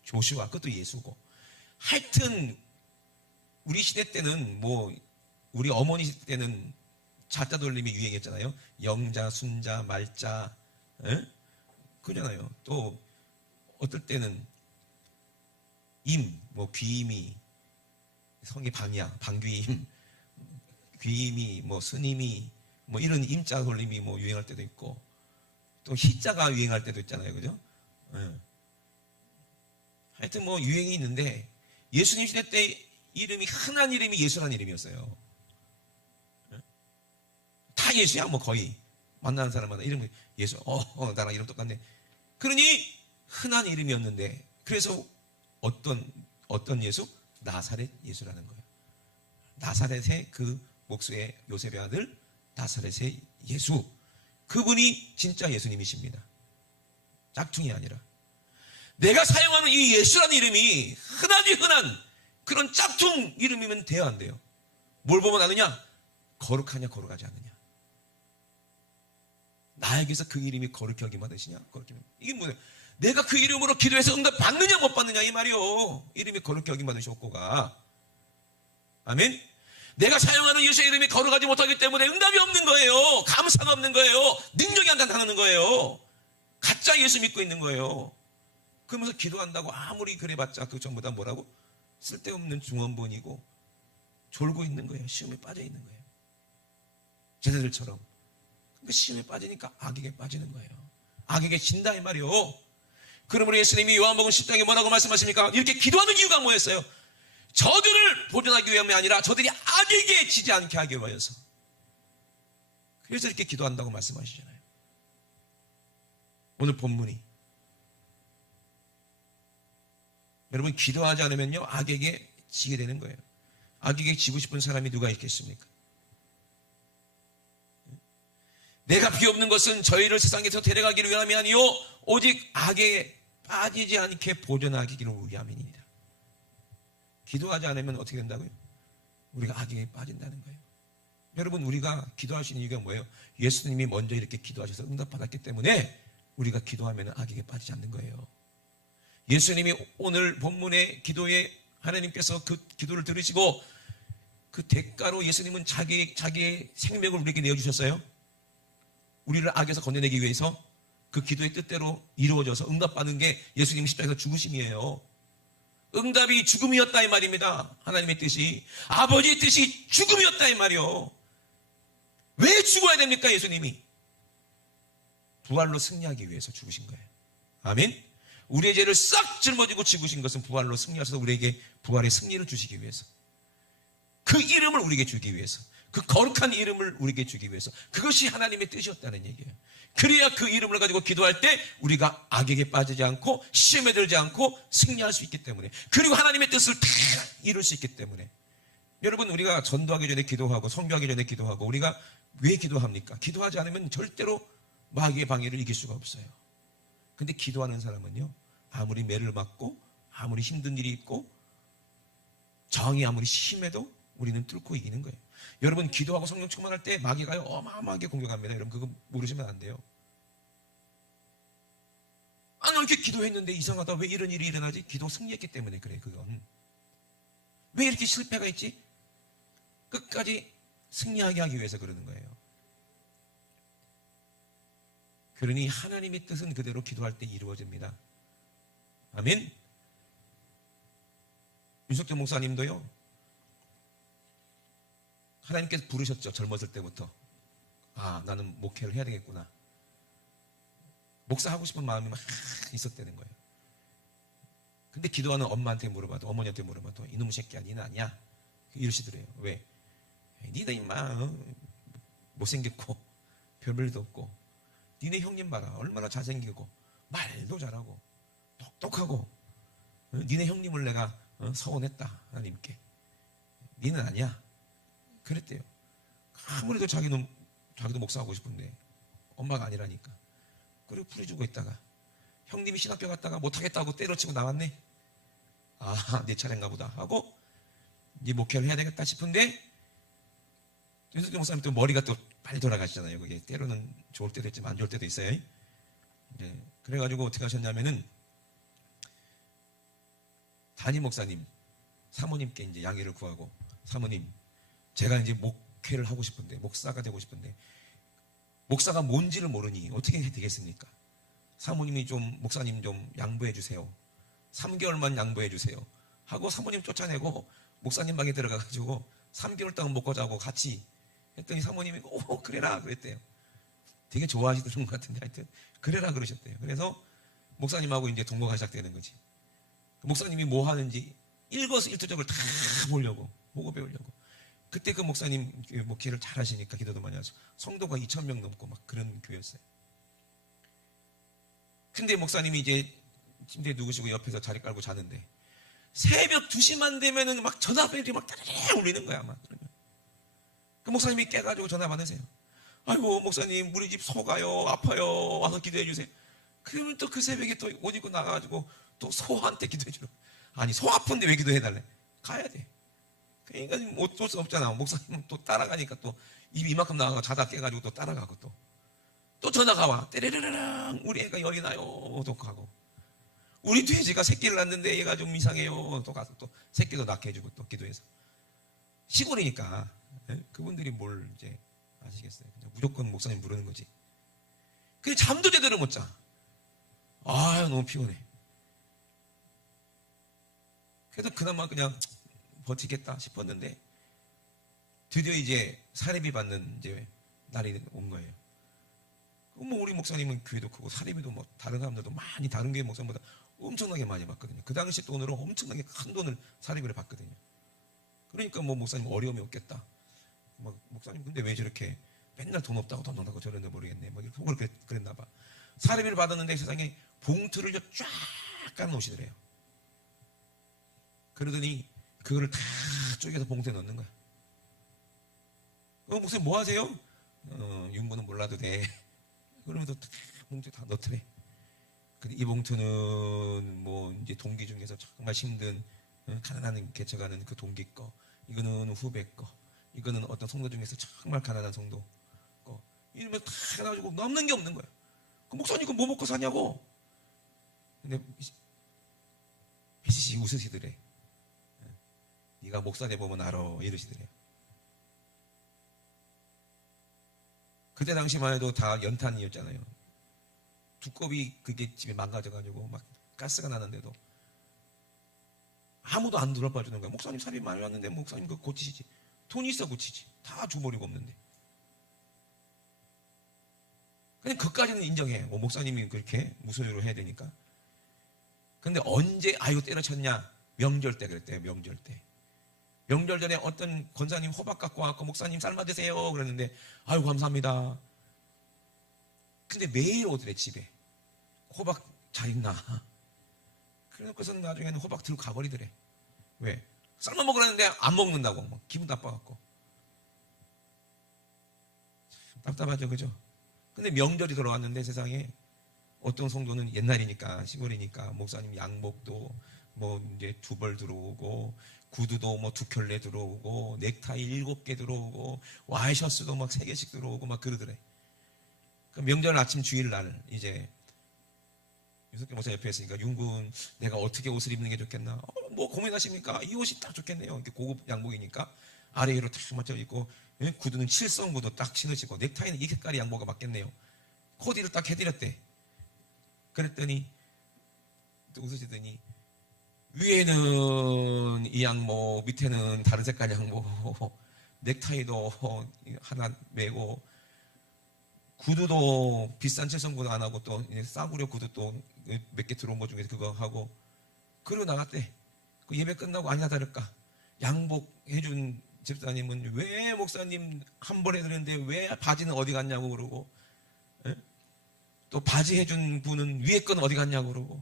조슈아 그것도 예수고. 하여튼 우리 시대 때는 뭐 우리 어머니 시대 때는 자자 돌림이 유행했잖아요. 영자, 순자, 말자, 그잖아요. 또 어떨 때는 뭐 귀임이 성이 방이야, 방귀임, 귀임이 뭐 스님이 뭐 이런 임자 돌림이 뭐 유행할 때도 있고 또 희자가 유행할 때도 있잖아요, 그죠? 예. 하여튼 뭐 유행이 있는데 예수님 시대 때 이름이 흔한 이름이 예수라는 이름이었어요. 예? 다 예수야 뭐 거의 만나는 사람마다 이름 예수. 나랑 이름 똑같네. 그러니 흔한 이름이었는데 그래서 어떤 예수? 나사렛 예수라는 거예요. 나사렛의 그 목수의 요셉의 아들 나사렛의 예수. 그분이 진짜 예수님이십니다. 짝퉁이 아니라. 내가 사용하는 이 예수라는 이름이 흔한 그런 짝퉁 이름이면 돼야 안 돼요. 뭘 보면 아느냐? 거룩하냐 거룩하지 않느냐. 나에게서 그 이름이 거룩히 여김 받으시냐 거룩히. 이게 뭐예요? 내가 그 이름으로 기도해서 응답 받느냐 못 받느냐 이 말이요. 이름이 거룩히 여김 받으셨고가. 아멘. 내가 사용하는 예수의 이름이 거룩하지 못하기 때문에 응답이 없는 거예요. 감사가 없는 거예요. 능력이 안 나타나는 거예요. 가짜 예수 믿고 있는 거예요. 그러면서 기도한다고 아무리 그래봤자 그 전부 다 뭐라고? 쓸데없는 중원본이고 졸고 있는 거예요. 시험에 빠져 있는 거예요. 쟤네들처럼. 근데 시험에 빠지니까 악에게 빠지는 거예요. 악에게 진다 이 말이요. 그러므로 예수님이 요한복음 10장에 뭐라고 말씀하십니까? 이렇게 기도하는 이유가 뭐였어요? 저들을 보존하기 위함이 아니라 저들이 악에게 지지 않게 하기 위하여서. 그래서 이렇게 기도한다고 말씀하시잖아요. 오늘 본문이. 여러분 기도하지 않으면요 악에게 지게 되는 거예요. 악에게 지고 싶은 사람이 누가 있겠습니까? 내가 비옵는 것은 저희를 세상에서 데려가기를 위함이 아니요 오직 악에 빠지지 않게 보존하기를 위함이니이다. 기도하지 않으면 어떻게 된다고요? 우리가 악에 빠진다는 거예요. 여러분 우리가 기도할 수 있는 이유가 뭐예요? 예수님이 먼저 이렇게 기도하셔서 응답받았기 때문에 우리가 기도하면 악에게 빠지지 않는 거예요. 예수님이 오늘 본문의 기도에 하나님께서 그 기도를 들으시고 그 대가로 예수님은 자기의 생명을 우리에게 내어주셨어요. 우리를 악에서 건져내기 위해서 그 기도의 뜻대로 이루어져서 응답받는 게 예수님 십자가에서 죽으심이에요. 응답이 죽음이었다 이 말입니다. 하나님의 뜻이. 아버지의 뜻이 죽음이었다 이 말이요. 왜 죽어야 됩니까 예수님이? 부활로 승리하기 위해서 죽으신 거예요. 아멘. 우리의 죄를 싹 짊어지고 죽으신 것은 부활로 승리하셔서 우리에게 부활의 승리를 주시기 위해서. 그 이름을 우리에게 주기 위해서. 그 거룩한 이름을 우리에게 주기 위해서. 그것이 하나님의 뜻이었다는 얘기예요. 그래야 그 이름을 가지고 기도할 때 우리가 악에게 빠지지 않고 시험에 들지 않고 승리할 수 있기 때문에. 그리고 하나님의 뜻을 다 이룰 수 있기 때문에. 여러분 우리가 전도하기 전에 기도하고 선교하기 전에 기도하고 우리가 왜 기도합니까? 기도하지 않으면 절대로 마귀의 방해를 이길 수가 없어요. 근데 기도하는 사람은요 아무리 매를 맞고 아무리 힘든 일이 있고 저항이 아무리 심해도 우리는 뚫고 이기는 거예요. 여러분 기도하고 성령 충만할 때 마귀가요 어마어마하게 공격합니다. 여러분 그거 모르시면 안 돼요. 나 이렇게 기도했는데 이상하다. 왜 이런 일이 일어나지? 기도 승리했기 때문에 그래. 그건 왜 이렇게 실패가 있지? 끝까지 승리하게 하기 위해서 그러는 거예요. 그러니 하나님의 뜻은 그대로 기도할 때 이루어집니다. 아멘. 윤석재 목사님도요 하나님께서 부르셨죠. 젊었을 때부터. 나는 목회를 해야 되겠구나. 목사하고 싶은 마음이 막 있었다는 거예요. 근데 기도하는 엄마한테 물어봐도 어머니한테 물어봐도 이놈의 새끼야 니는 아니야 이러시더래요. 왜? 니는 임마 못생겼고 별볼일도 없고 니네 형님 봐라 얼마나 잘생기고 말도 잘하고 똑똑하고 니네 형님을 내가 서운했다 하나님께. 니는 아니야 그랬대요. 아무래도 자기도 목사하고 싶은데 엄마가 아니라니까. 그리고 풀어주고 있다가 형님이 신학교 갔다가 못하겠다고 때려치고 나왔네. 내 차례인가 보다 하고 이제 목회를 해야 되겠다 싶은데 윤석열 목사님 또 머리가 또 빨리 돌아가시잖아요. 그게 때로는 좋을 때도 있지만 안 좋을 때도 있어요. 네. 그래가지고 어떻게 하셨냐면은 담임 목사님 사모님께 이제 양해를 구하고 사모님 제가 이제 목회를 하고 싶은데 목사가 되고 싶은데 목사가 뭔지를 모르니 어떻게 되겠습니까? 사모님이 좀 목사님 좀 양보해 주세요. 3개월만 양보해 주세요. 하고 사모님 쫓아내고 목사님 방에 들어가가지고 3개월 동안 먹고 자고 같이 했더니 사모님이 그래라 그랬대요. 되게 좋아하시던 것 같은데 하여튼 그래라 그러셨대요. 그래서 목사님하고 이제 동거가 시작되는 거지. 목사님이 뭐 하는지 일거수일투족을 다 보려고, 보고 배우려고. 그때 그 목사님 목회를 잘 하시니까 기도도 많이 하시고 성도가 2,000명 넘고 막 그런 교회였어요. 근데 목사님이 이제 침대에 누우시고 옆에서 자리 깔고 자는데 새벽 2시만 되면은 막 전화벨이 막 따르르 울리는 거야. 막 그러면 그 목사님이 깨가지고 전화 받으세요. 아이고 목사님 우리 집 소가요, 아파요, 와서 기도해 주세요. 그러면 또 그 새벽에 또 옷 입고 나가가지고 또 소한테 기도해 주러. 아니 소 아픈데 왜 기도해 달래? 가야 돼. 그러니까 어쩔 수 없잖아. 목사님은 또 따라가니까 또 입이 이만큼 나가고 자다 깨가지고 또 따라가고 또 전화가 와. 때르르르랑 우리 애가 열이 나요. 또 가고. 우리 돼지가 새끼를 낳는데 얘가 좀 이상해요. 또 가서 또 새끼도 낳게 해주고 또 기도해서. 시골이니까 그분들이 뭘 이제 아시겠어요. 그냥 무조건 목사님 부르는 거지. 근데 잠도 제대로 못 자. 아유 너무 피곤해. 그래도 그나마 그냥 버티겠다 싶었는데 드디어 이제 사례비 받는 이제 날이 온 거예요. 뭐 우리 목사님은 교회도 크고 사례비도 뭐 다른 사람들도 많이 다른 교회 목사님보다 엄청나게 많이 받거든요. 그 당시 돈으로 엄청나게 큰 돈을 사례비를 받거든요. 그러니까 뭐 목사님 어려움이 없겠다. 막 목사님 근데 왜 저렇게 맨날 돈 없다고 돈 없다고 저런데 모르겠네. 뭐 이렇게 그랬나 봐. 사례비를 받았는데 세상에 봉투를 쫙 깔아놓으시더래요. 그러더니 그거를 다 쪼개서 봉투에 넣는 거야. 목사님 뭐 하세요? 윤부는 몰라도 돼. 그러면서 봉투에 다 넣더래. 근데 이 봉투는 뭐 이제 동기 중에서 정말 힘든 가난한 개척하는 그 동기 거, 이거는 후배 거, 이거는 어떤 성도 중에서 정말 가난한 성도 거, 이러면 다 해가지고 남는 게 없는 거야. 그 목사님 그거 뭐 먹고 사냐고. 근데 혜시씨 웃으시더래. 네가 목사 돼 보면 알아 이러시더래요. 그때 당시만 해도 다 연탄이었잖아요. 두꺼비 그게 집에 망가져가지고 막 가스가 나는데도 아무도 안 들어봐 주는 거야. 목사님 사비 많이 왔는데 목사님 그거 고치시지. 돈이 있어 고치지. 다 줘버리고 없는데. 그냥 그까지는 인정해. 뭐 목사님이 그렇게 무소유로 해야 되니까. 근데 언제 아유 때려쳤냐? 명절 때 그랬대요. 명절 때. 명절 전에 어떤 권사님 호박 갖고 와서 목사님 삶아 드세요 그랬는데 아유 감사합니다. 근데 매일 오더래 집에. 호박 잘 있나? 그래놓고서는 나중에는 호박 들고 가버리더래. 왜? 삶아 먹으라는데 안 먹는다고 막 기분 나빠갖고. 답답하죠, 그죠? 근데 명절이 돌아왔는데 세상에 어떤 성도는 옛날이니까 시골이니까 목사님 양복도 뭐 이제 2벌 들어오고 구두도 뭐 2켤레 들어오고 넥타이 7개 들어오고 와이셔츠도 막 3개씩 들어오고 막 그러더래. 그 명절 아침 주일날 이제 유석기 목사 옆에 있으니까 윤군 내가 어떻게 옷을 입는 게 좋겠나? 뭐 고민하십니까? 이 옷이 딱 좋겠네요. 이렇게 고급 양복이니까 아래 위로 탁 맞춰 입고 구두는 7성 구두 딱 신으시고 넥타이는 이 색깔의 양복가 맞겠네요. 코디를 딱 해드렸대. 그랬더니 또 웃으시더니 위에는 이 양복 밑에는 다른 색깔 양복 넥타이도 하나 매고 구두도 비싼 7성 구두 안 하고 또 싸구려 구두 또 몇 개 들어온 것 중에 그거 하고 그러고 나갔대. 그 예배 끝나고 아니나 다를까 양복 해준 집사님은 왜 목사님 한 번에 드렸는데 왜 바지는 어디 갔냐고 그러고 또 바지 해준 분은 위에 건 어디 갔냐고 그러고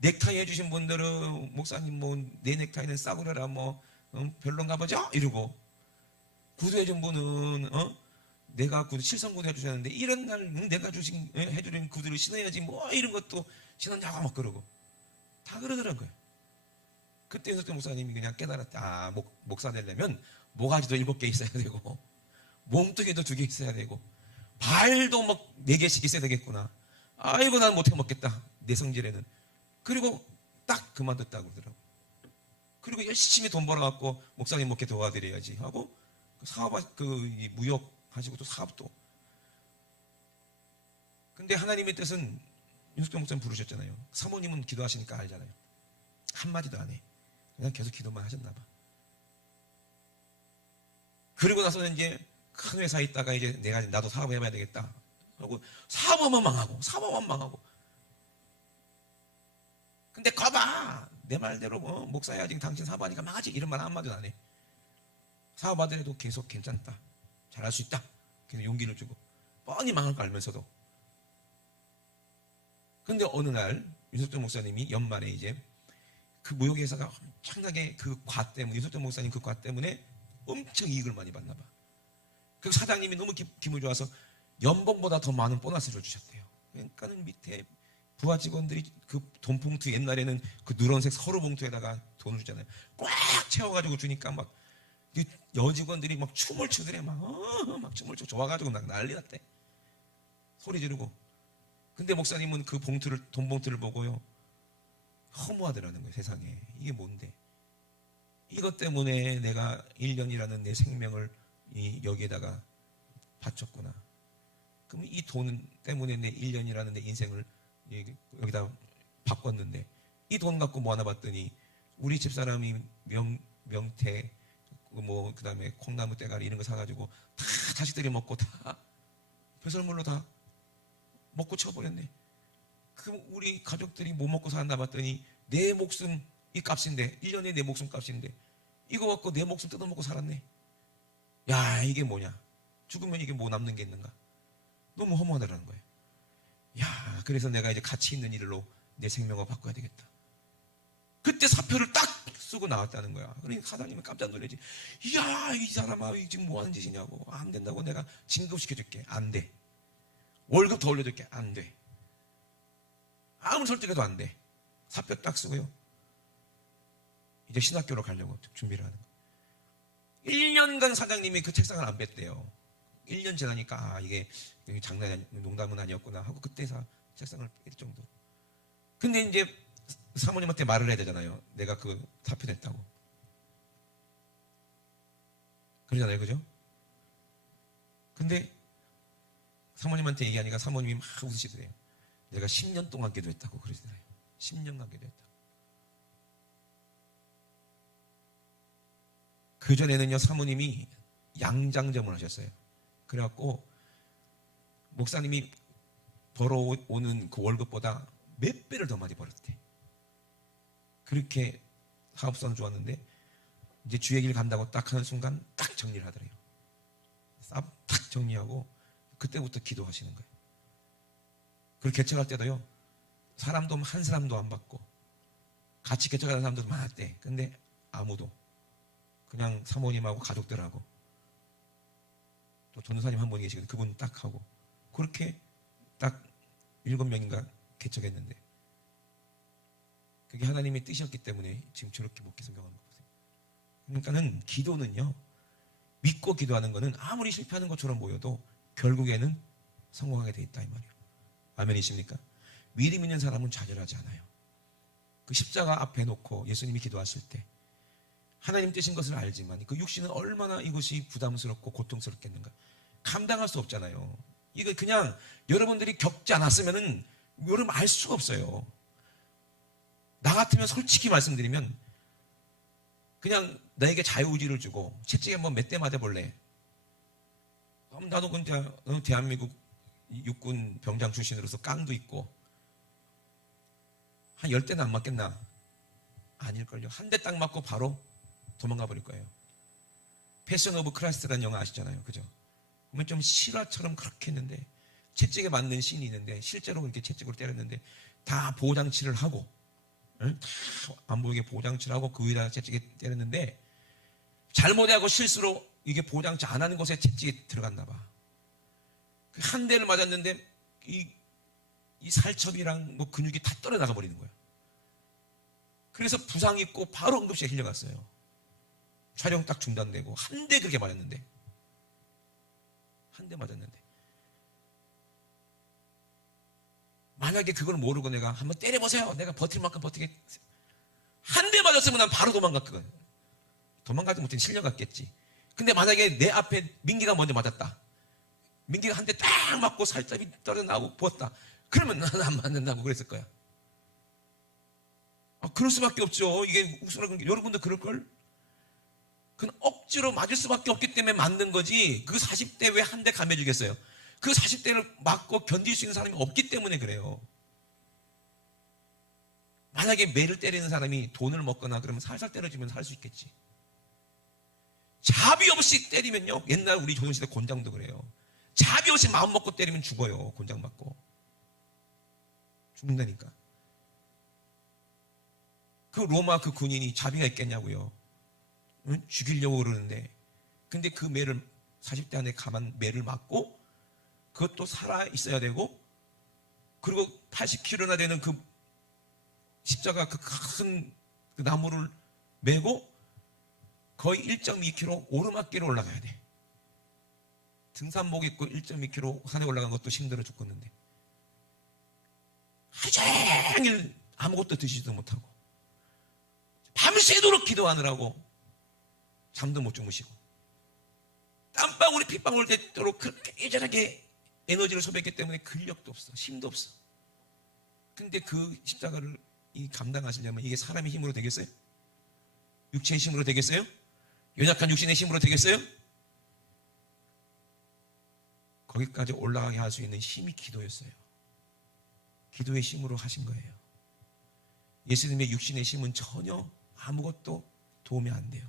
넥타이 해주신 분들은 목사님 뭐 내 넥타이는 싸구려라 뭐 별론가 보죠 이러고 구두 해준 분은 내가 구두 7성 구두 해주셨는데 이런 날 내가 해주는 구두를 신어야지 뭐 이런 것도 신었냐고 막 그러고 다 그러더라고요. 그때 유석기 목사님이 그냥 깨달았다. 목사 되려면 모가지도 7개 있어야 되고 몸뚱이도 2개 있어야 되고 발도 막 4개씩 있어야 되겠구나. 아이고 난 못해 먹겠다. 내 성질에는. 그리고 딱 그만뒀다고 그러더라고. 그리고 열심히 돈 벌어갖고 목사님 목회 도와드려야지 하고 사업 무역 하시고 또 사업도. 근데 하나님의 뜻은 윤석기 목사님 부르셨잖아요. 사모님은 기도하시니까 알잖아요. 한마디도 안 해. 그냥 계속 기도만 하셨나 봐. 그리고 나서는 이제 큰 회사에 있다가 이제 나도 사업해봐야 되겠다 하고 사업만 망하고 근데 거봐, 내 말대로 뭐 목사야 지금 당신 사업하니까 망하지, 이런 말 한마디도 안 해. 사업하더라도 계속 괜찮다, 잘할 수 있다, 계속 용기를 주고, 뻔히 망할 거 알면서도. 근데 어느 날 윤석준 목사님이 연말에 이제 그 무역회사가 엄청나게 그 과 때문에, 윤석준 목사님 그 과 때문에 엄청 이익을 많이 받나 봐. 그 사장님이 너무 기분이 좋아서 연봉보다 더 많은 보너스를 주셨대요. 그러니까는 밑에 부하 직원들이 그 돈 봉투, 옛날에는 그 누런색 서류 봉투에다가 돈을 주잖아요. 꽉 채워가지고 주니까 막 여직원들이 막 춤을 추더래. 막 춤을 추고 좋아가지고 막 난리 났대. 소리 지르고. 근데 목사님은 그 봉투를, 돈 봉투를 보고요, 허무하더라는 거예요. 세상에 이게 뭔데, 이것 때문에 내가 1년이라는 내 생명을 여기에다가 바쳤구나. 그럼 이 돈 때문에 내 1년이라는 내 인생을 여기다 바꿨는데, 이 돈 갖고 뭐 하나 봤더니 우리 집사람이 명태 뭐 그다음에 콩나무 떼가리 이런 거 사가지고 다 자식들이 먹고 다 배설물로 다 먹고 쳐버렸네. 그럼 우리 가족들이 뭐 먹고 사나 봤더니 내 목숨 이 값인데, 1년에 내 목숨 값인데 이거 갖고 내 목숨 뜯어먹고 살았네. 야, 이게 뭐냐, 죽으면 이게 뭐 남는 게 있는가. 너무 허무하다라는 거예요. 야, 그래서 내가 이제 가치 있는 일로 내 생명을 바꿔야 되겠다. 그때 사표를 딱 쓰고 나왔다는 거야. 그러니까 사장님이 깜짝 놀라지. 이야, 이 사람아 지금 뭐 하는 짓이냐고. 안 된다고, 내가 진급시켜줄게. 안 돼. 월급 더 올려줄게. 안 돼. 아무리 설득해도 안 돼. 사표 딱 쓰고요, 이제 신학교로 가려고 준비를 하는 거예요. 1년간 사장님이 그 책상을 안 뺐대요. 1년 지나니까 이게 장난이, 농담은 아니었구나 하고 그때 책상을 뺄 정도. 근데 이제 사모님한테 말을 해야 되잖아요. 내가 그 사표 냈다고. 그러잖아요, 그죠? 근데 사모님한테 얘기하니까 사모님이 막 웃으시더래요. 내가 10년 동안 기도했다고 그러시더래요. 10년간 기도했다고. 그전에는요, 사모님이 양장점을 하셨어요. 그래갖고 목사님이 벌어오는 그 월급보다 몇 배를 더 많이 벌었대. 그렇게 사업성은 좋았는데 이제 주의 길 간다고 딱 하는 순간 딱 정리를 하더래요. 딱 정리하고 그때부터 기도하시는 거예요. 그리고 개척할 때도요, 사람도 한 사람도 안 받고 같이 개척하는 사람들도 많았대. 근데 아무도, 그냥 사모님하고 가족들하고 또 전도사님 한 분이 계시거든요. 그분 딱 하고 그렇게 딱 7명인가 개척했는데, 그게 하나님의 뜻이었기 때문에 지금 저렇게 목회 성경하는 거 보세요. 그러니까는 기도는요, 믿고 기도하는 거는 아무리 실패하는 것처럼 보여도 결국에는 성공하게 돼 있다, 이 말이에요. 아멘이십니까? 믿음 있는 사람은 좌절하지 않아요. 그 십자가 앞에 놓고 예수님이 기도하실 때 하나님 뜻인 것을 알지만 그 육신은 얼마나 이것이 부담스럽고 고통스럽겠는가. 감당할 수 없잖아요. 이거 그냥 여러분들이 겪지 않았으면은 여러분 알 수가 없어요. 나 같으면 솔직히 말씀드리면 그냥 나에게 자유의지를 주고 채찍에 한번 몇 대 맞아볼래? 그럼 나도 근데 대한민국 육군 병장 출신으로서 깡도 있고 한 10대는 안 맞겠나? 아닐걸요. 한 대 딱 맞고 바로 도망가 버릴 거예요. 패션 오브 크라이스트라는 영화 아시잖아요, 그죠? 그러면 좀 실화처럼 그렇게 했는데 채찍에 맞는 씬이 있는데 실제로 그렇게 채찍으로 때렸는데 다 보호장치를 하고, 다 안 보이게 보호장치를 하고 그 위에다 채찍에 때렸는데 잘못하고 실수로 이게 보호장치 안 하는 곳에 채찍이 들어갔나 봐. 한 대를 맞았는데 이 살첩이랑 뭐 근육이 다 떨어나가 버리는 거야. 그래서 부상 입고 바로 응급실에 실려갔어요. 촬영 딱 중단되고 한 대 그렇게 맞았는데, 한 대 맞았는데 만약에 그걸 모르고 내가 한번 때려보세요, 내가 버틸 만큼 버티게, 한 대 맞았으면 난 바로 도망갔거든. 도망가지 못해 실려갔겠지. 근데 만약에 내 앞에 민기가 먼저 맞았다, 민기가 한 대 딱 맞고 살점이 떨어나오고 부었다, 그러면 나는 안 맞는다고 그랬을 거야. 그럴 수밖에 없죠. 이게 우스라고, 여러분도 그럴걸? 그건 억지로 맞을 수밖에 없기 때문에 맞는 거지. 그 40대 왜 한 대 감해주겠어요? 그 40대를 맞고 견딜 수 있는 사람이 없기 때문에 그래요. 만약에 매를 때리는 사람이 돈을 먹거나 그러면 살살 때려주면 살 수 있겠지. 자비 없이 때리면요, 옛날 우리 조선시대 곤장도 그래요. 자비 없이 마음 먹고 때리면 죽어요. 곤장 맞고 죽는다니까. 그 로마 그 군인이 자비가 있겠냐고요. 응? 죽이려고 그러는데, 근데 그 매를 40대 안에 가만 매를 맞고 그것도 살아 있어야 되고, 그리고 80kg나 되는 그 십자가 그 큰 그 나무를 메고 거의 1.2km 오르막길을 올라가야 돼. 등산복 입고 1.2km 산에 올라간 것도 힘들어 죽겠는데, 하루 종일 아무것도 드시지도 못하고 밤새도록 기도하느라고 잠도 못 주무시고 땀방울이 핏방울 되도록 그렇게 예전하게 에너지를 소비했기 때문에 근력도 없어, 힘도 없어. 근데 그 십자가를 감당하시려면 이게 사람의 힘으로 되겠어요? 육체의 힘으로 되겠어요? 연약한 육신의 힘으로 되겠어요? 거기까지 올라가게 할 수 있는 힘이 기도였어요. 기도의 힘으로 하신 거예요. 예수님의 육신의 힘은 전혀 아무것도 도움이 안 돼요.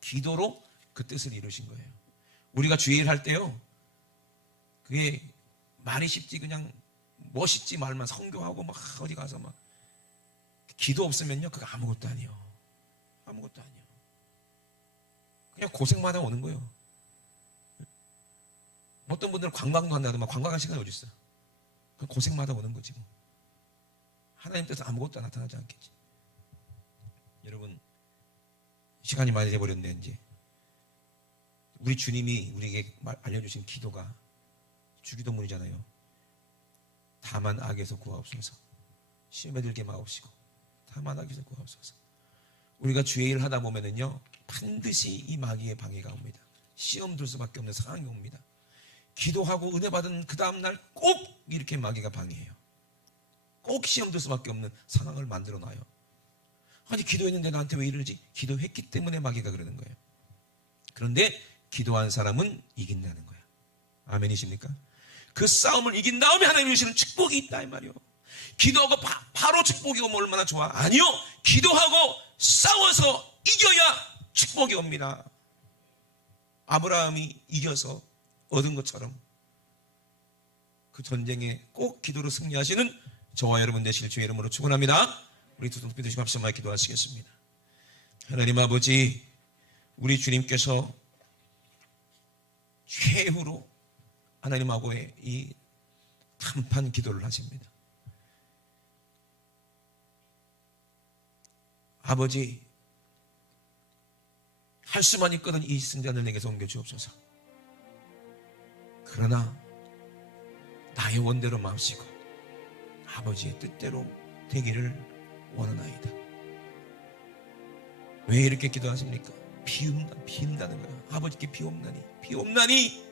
기도로 그 뜻을 이루신 거예요. 우리가 주일 할 때요, 그게 말이 쉽지, 그냥 멋있지 말만 성교하고 막 어디 가서 막 기도 없으면요, 그거 아무것도 아니에요. 아무것도 아니에요. 그냥 고생마다 오는 거예요. 어떤 분들은 관광도 한다도 막 관광할 시간이 어디 있어? 그 고생마다 오는 거지 뭐. 하나님 뜻은 아무것도 나타나지 않겠지. 여러분, 시간이 많이 돼버렸는데 이제 우리 주님이 우리에게 알려주신 기도가 주기도문이잖아요. 다만 악에서 구하옵소서. 시험에 들게 마옵시고 다만 악에서 구하옵소서. 우리가 주의 일을 하다 보면은요, 반드시 이 마귀의 방해가 옵니다. 시험 들 수밖에 없는 상황이 옵니다. 기도하고 은혜 받은 그 다음날 꼭 이렇게 마귀가 방해해요. 꼭 시험 들 수밖에 없는 상황을 만들어 놔요. 아니, 기도했는데 나한테 왜 이러지? 기도했기 때문에 마귀가 그러는 거예요. 그런데 기도한 사람은 이긴다는 거예요. 아멘이십니까? 그 싸움을 이긴 다음에 하나님이 주시는 축복이 있다 이 말이요. 기도하고 바로 축복이 오면 얼마나 좋아? 아니요, 기도하고 싸워서 이겨야 축복이 옵니다. 아브라함이 이겨서 얻은 것처럼 그 전쟁에 꼭 기도로 승리하시는 저와 여러분 되실 주의 이름으로 축원합니다. 우리 두 손 높이 드시고 합심하여 기도하시겠습니다. 하나님 아버지, 우리 주님께서 최후로 하나님하고의 이 한판 기도를 하십니다. 아버지, 할 수만 있거든 이 승자를 내게서 옮겨주옵소서. 그러나 나의 원대로 마시고 아버지의 뜻대로 되기를 원하나이다. 왜 이렇게 기도하십니까? 비운다는 거야. 아버지께 비옵나니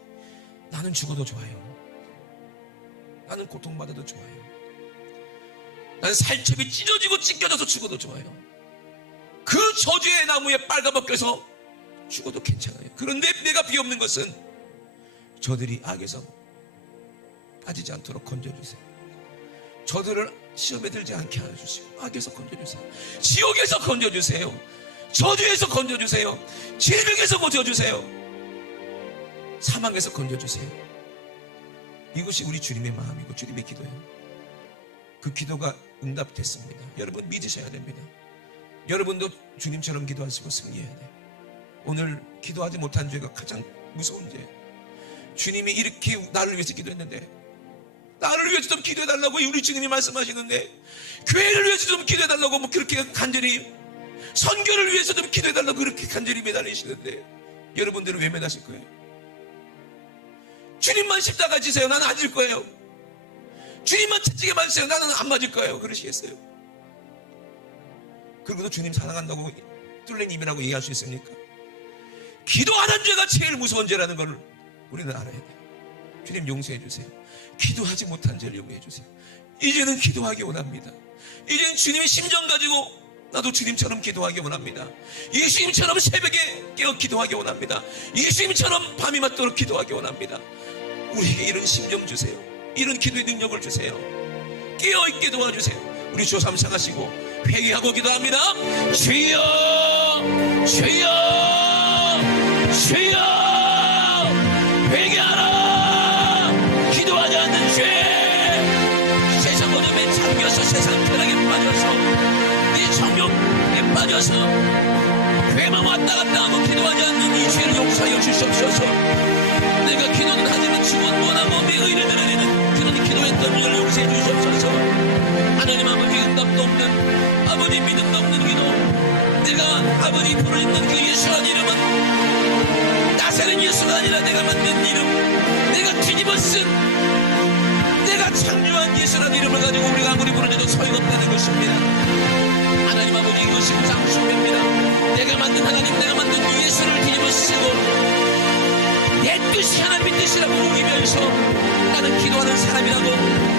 나는 죽어도 좋아요. 나는 고통받아도 좋아요. 나는 살첩이 찢어지고 찢겨져서 죽어도 좋아요. 그 저주의 나무에 빨가벗겨서 죽어도 괜찮아요. 그런데 내가 비옵는 것은 저들이 악에서 빠지지 않도록 건져주세요. 저들을 시험에 들지 않게 하여 주시고 악에서 건져주세요. 지옥에서 건져주세요. 저주에서 건져주세요. 질병에서 건져주세요. 사망에서 건져주세요. 이것이 우리 주님의 마음이고 주님의 기도예요. 그 기도가 응답됐습니다. 여러분 믿으셔야 됩니다. 여러분도 주님처럼 기도하시고 승리해야 돼요. 오늘 기도하지 못한 죄가 가장 무서운 죄예요. 주님이 이렇게 나를 위해서 기도했는데, 나를 위해서 좀 기도해달라고 우리 주님이 말씀하시는데, 교회를 위해서 좀 기도해달라고 뭐 그렇게 간절히, 선교를 위해서 좀 기도해달라고 그렇게 간절히 매달리시는데, 여러분들은 왜 매달릴 거예요? 주님만 십자가 지세요. 나는 안 질 거예요. 주님만 채찍에 맞으세요. 나는 안 맞을 거예요. 그러시겠어요? 그리고도 주님 사랑한다고 뚫린 입이라고 얘기할 수 있습니까? 기도 안 한 죄가 제일 무서운 죄라는 걸 우리는 알아야 돼요. 주님 용서해 주세요. 기도하지 못한 죄를 용서해 주세요. 이제는 기도하기 원합니다. 이제는 주님의 심정 가지고 나도 주님처럼 기도하기 원합니다. 예수님처럼 새벽에 깨어 기도하기 원합니다. 예수님처럼 밤이 맞도록 기도하기 원합니다. 우리에게 이런 심정 주세요. 이런 기도의 능력을 주세요. 깨어있게 도와주세요. 우리 주 삼사가시고 회개하고 기도합니다. 주여 주여 주여 회개하라. 기도하지 않는 죄, 세상 어둠에 잠겨서 세상 쾌락에 빠져서 이 정욕에 빠져서 괴만 왔다 갔다 하고 기도하지 않는 이 죄를 용서하여 주시옵소서. 내가 기도는 하지만 주원 원하고 내 의를 드러내는 그런 기도했던 일을 용서해 주시옵소서. 하나님 아버지 응답도 없는 아버지 믿음도 없는 기도, 내가 아버지 부르짖는 그 예수라는 이름은 나사렛 예수가 아니라 내가 만든 이름, 내가 뒤집어 쓴, 내가 창조한 예수라는 이름을 가지고 우리가 아무리 부르짖어도 소용없다는 것입니다. 하나님 아버지 이것이 장수입니다. 내가 만든 하나님, 내가 만든 예수를 뒤집어 쓰고 내 뜻이 하나님의 뜻이라고 우기면서 나는 기도하는 사람이라고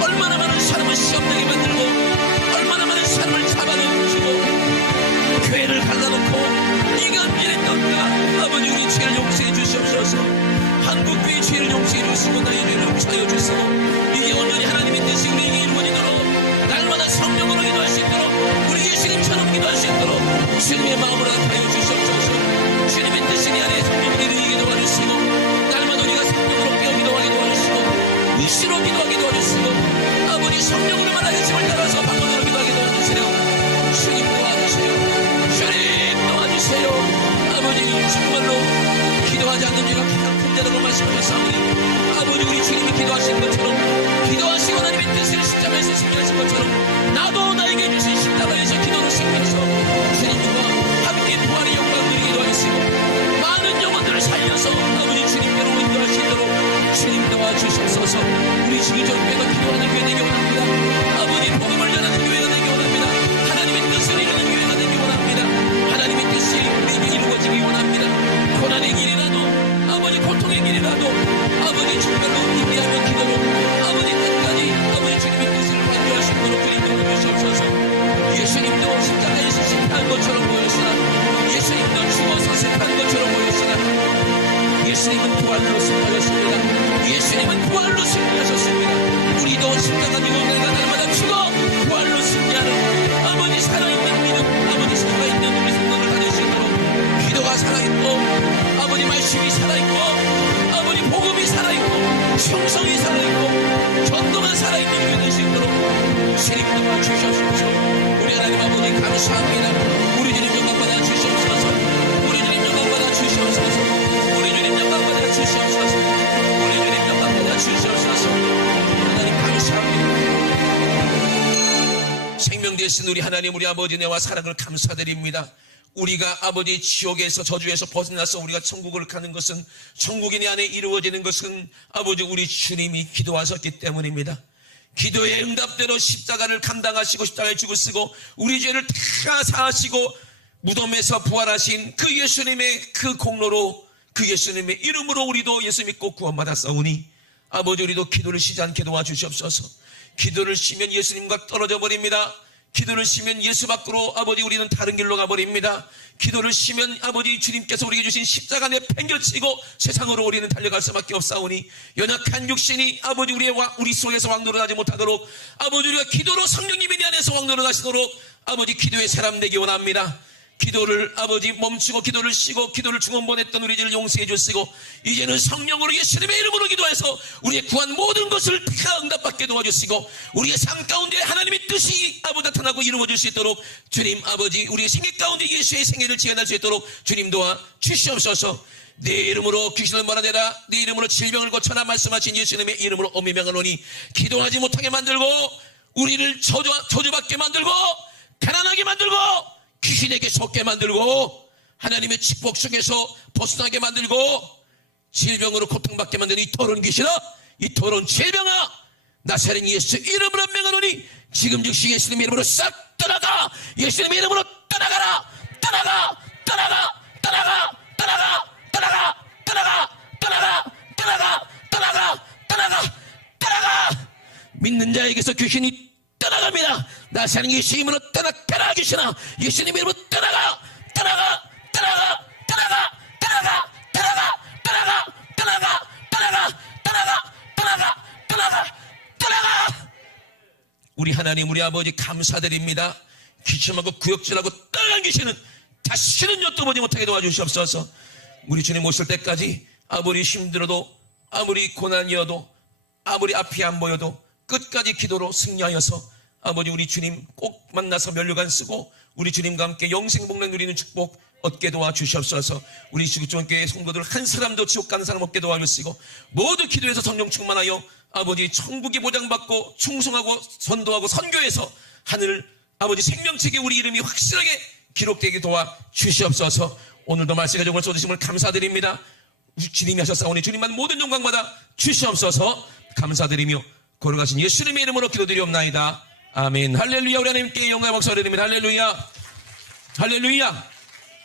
얼마나 많은 사람을 시험되게 만들고 얼마나 많은 사람을 잡아넣어주고 교회를 갈라놓고 네가 미랬던가. 아버지 우리 죄를 용서해 주시옵소서. 한국교회 죄를 용서해 주시고 나의 죄를 용서하여 주시고 이게 온전히 하나님의 뜻이 우리에게 이루어지도록 날마다 성령으로 기도할 수 있도록 우리 예수님처럼 기도할 수 있도록 주님의 마음으로 하여 주시옵소서. 주님의 뜻이 내 안에 성령이 이루어지게 도와주시고 날마다 우리가 성령으로 깨어 기도하게 도와주시고 의시로 기도하게 도와주시고 아버지 성령으로 말하심을 따라서 방언으로 기도하게 도와주세요. 주님 도와주세요. 주님 도와주세요. 아버지 정말로 기도하지 않는 죄가 가장 큰 죄라고 말씀하셨사오니 아버지 우리 주님이 기도하신 것처럼 기도하시고 하나님의 뜻을 십자가에서 승리하신 것처럼 나도 나에게 주신 십자가에서 기도를 승리해서 주님과 함께 부활의 영광을 누리게 도와주시고 많은 영혼들을 살려서 아버지 주님께로 인도할 수 있도록 주님 도와주시옵소서. 우리 주기적교회가 기도하는 교회 되기 원합니다. 아버지 복음을 전하는 교회가 되기 원합니다. 하나님의 뜻을 이루는 교회가 되기 원합니다. 하나님의 뜻이 우리에게 이루어지기 원합니다. 고난의 길이라도 아버지 고통의 길이라도 아버지 정말로 인내하며 기도로 아버지 끝까지 아버지 주님의 뜻을 완료할 수 있도록 주님 도와주시옵소서. 예수님도 십자가에서 승리한 것처럼 보였으나 예수님도 죽어서 승리한 것처럼 보였으나 예수님은 부활로 승리하셨습니다. 예수님은 부활로 승리하셨습니다. 우리도 십자가 지고 내가 날마다 죽어 부활로 승리하는 아버지 살아있는 믿음, 아버지 살아있는 우리 생각을 가질 수 있도록 기도가 살아있고 아버지 말씀이 살아있고 아버지 복음이 살아있고 충성이 살아있고 전도가 살아있는 교회 될 수 있도록 주님 도와주시옵소서. 우리 하나님 아버지 감사합니다. 우리 주님 영광 받아 주시옵소서. 우리 주님 영광 받아 주시옵소서. 우리 주님 영광 받아 주시옵소서. 우리 주님 영광 받아 주시옵소서. 하나님 감사합니다. 생명 되신 우리 하나님, 우리 아버지 내와 사랑을 감사드립니다. 우리가 아버지 지옥에서 저주에서 벗어나서 우리가 천국을 가는 것은, 천국이 내 안에 이루어지는 것은 아버지 우리 주님이 기도하셨기 때문입니다. 기도의 응답대로 십자가를 감당하시고 십자가에 죽으시고 우리 죄를 다 사하시고 무덤에서 부활하신 그 예수님의 그 공로로, 그 예수님의 이름으로 우리도 예수 믿고 구원받았사오니 아버지 우리도 기도를 쉬지 않게 도와주시옵소서. 기도를 쉬면 예수님과 떨어져 버립니다. 기도를 쉬면 예수 밖으로 아버지 우리는 다른 길로 가버립니다. 기도를 쉬면 아버지 주님께서 우리에게 주신 십자가 내팽개치고 세상으로 우리는 달려갈 수밖에 없사오니 연약한 육신이 아버지 우리 속에서 왕노릇하지 못하도록 아버지 우리가 기도로 성령님이 내 안에서 왕노릇하시도록 아버지 기도의 사람 되기 원합니다. 기도를 아버지 멈추고 기도를 쉬고 기도를 중원보냈던 우리 죄를 용서해 주시고 이제는 성령으로 예수님의 이름으로 기도해서 우리의 구한 모든 것을 다 응답받게 도와주시고 우리의 삶 가운데 하나님의 뜻이 아버지 나타나고 이루어질 수 있도록 주님 아버지 우리의 생애 가운데 예수의 생애를 지어낼 수 있도록 주님 도와 주시옵소서. 내 이름으로 귀신을 몰아내라, 내 이름으로 질병을 고쳐라 말씀하신 예수님의 이름으로 엄히 명하노니 기도하지 못하게 만들고 우리를 저주받게 만들고 가난하게 만들고 귀신에게 속게 만들고 하나님의 축복 속에서 벗어나게 만들고 질병으로 고통받게 만드는 이 더러운 귀신아, 이 더러운 질병아, 나사렛 예수 이름으로 명하노니 지금 즉시 예수님의 이름으로 싹 떠나가. 예수님의 이름으로 떠나가라. 떠나가, 떠나가, 떠나가, 떠나가, 떠나가, 떠나가, 떠나가, 떠나가, 떠나가, 떠나가, 떠나가. 믿는 자에게서 귀신이 떠나갑니다. 나사렛 예수 이름으로 떠나가라. 귀신아, 예수님 이름으로 떠나가, 떠나가, 떠나가, 떠나가, 떠나가, 떠나가, 떠나가, 떠나가, 떠나가, 떠나가, 떠나가, 떠나가, 떠나가. 우리 하나님 우리 아버지 감사드립니다. 기침하고 구역질하고 떠나계시는 다시는 엿도보지 못하게 도와주시옵소서. 우리 주님 오실 때까지 아무리 힘들어도 아무리 고난이어도 아무리 앞이 안 보여도 끝까지 기도로 승리하여서 아버지 우리 주님 꼭 만나서 면류관 쓰고 우리 주님과 함께 영생복락 누리는 축복 얻게 도와주시옵소서. 우리 지구촌교회 성도들 한 사람도 지옥 가는 사람 없게 도와주시고 모두 기도해서 성령 충만하여 아버지 천국에 보장받고 충성하고 선도하고 선교해서 하늘 아버지 생명책에 우리 이름이 확실하게 기록되게 도와주시옵소서. 오늘도 말씀의 정을 쏟으심을 감사드립니다. 주님이 하셨사오니 주님만 모든 영광 받아 주시옵소서. 감사드리며 걸어가신 예수님의 이름으로 기도드리옵나이다. 아멘. 할렐루야. 우리 하나님께 영광의 박수 올려드립니다. 할렐루야. 할렐루야.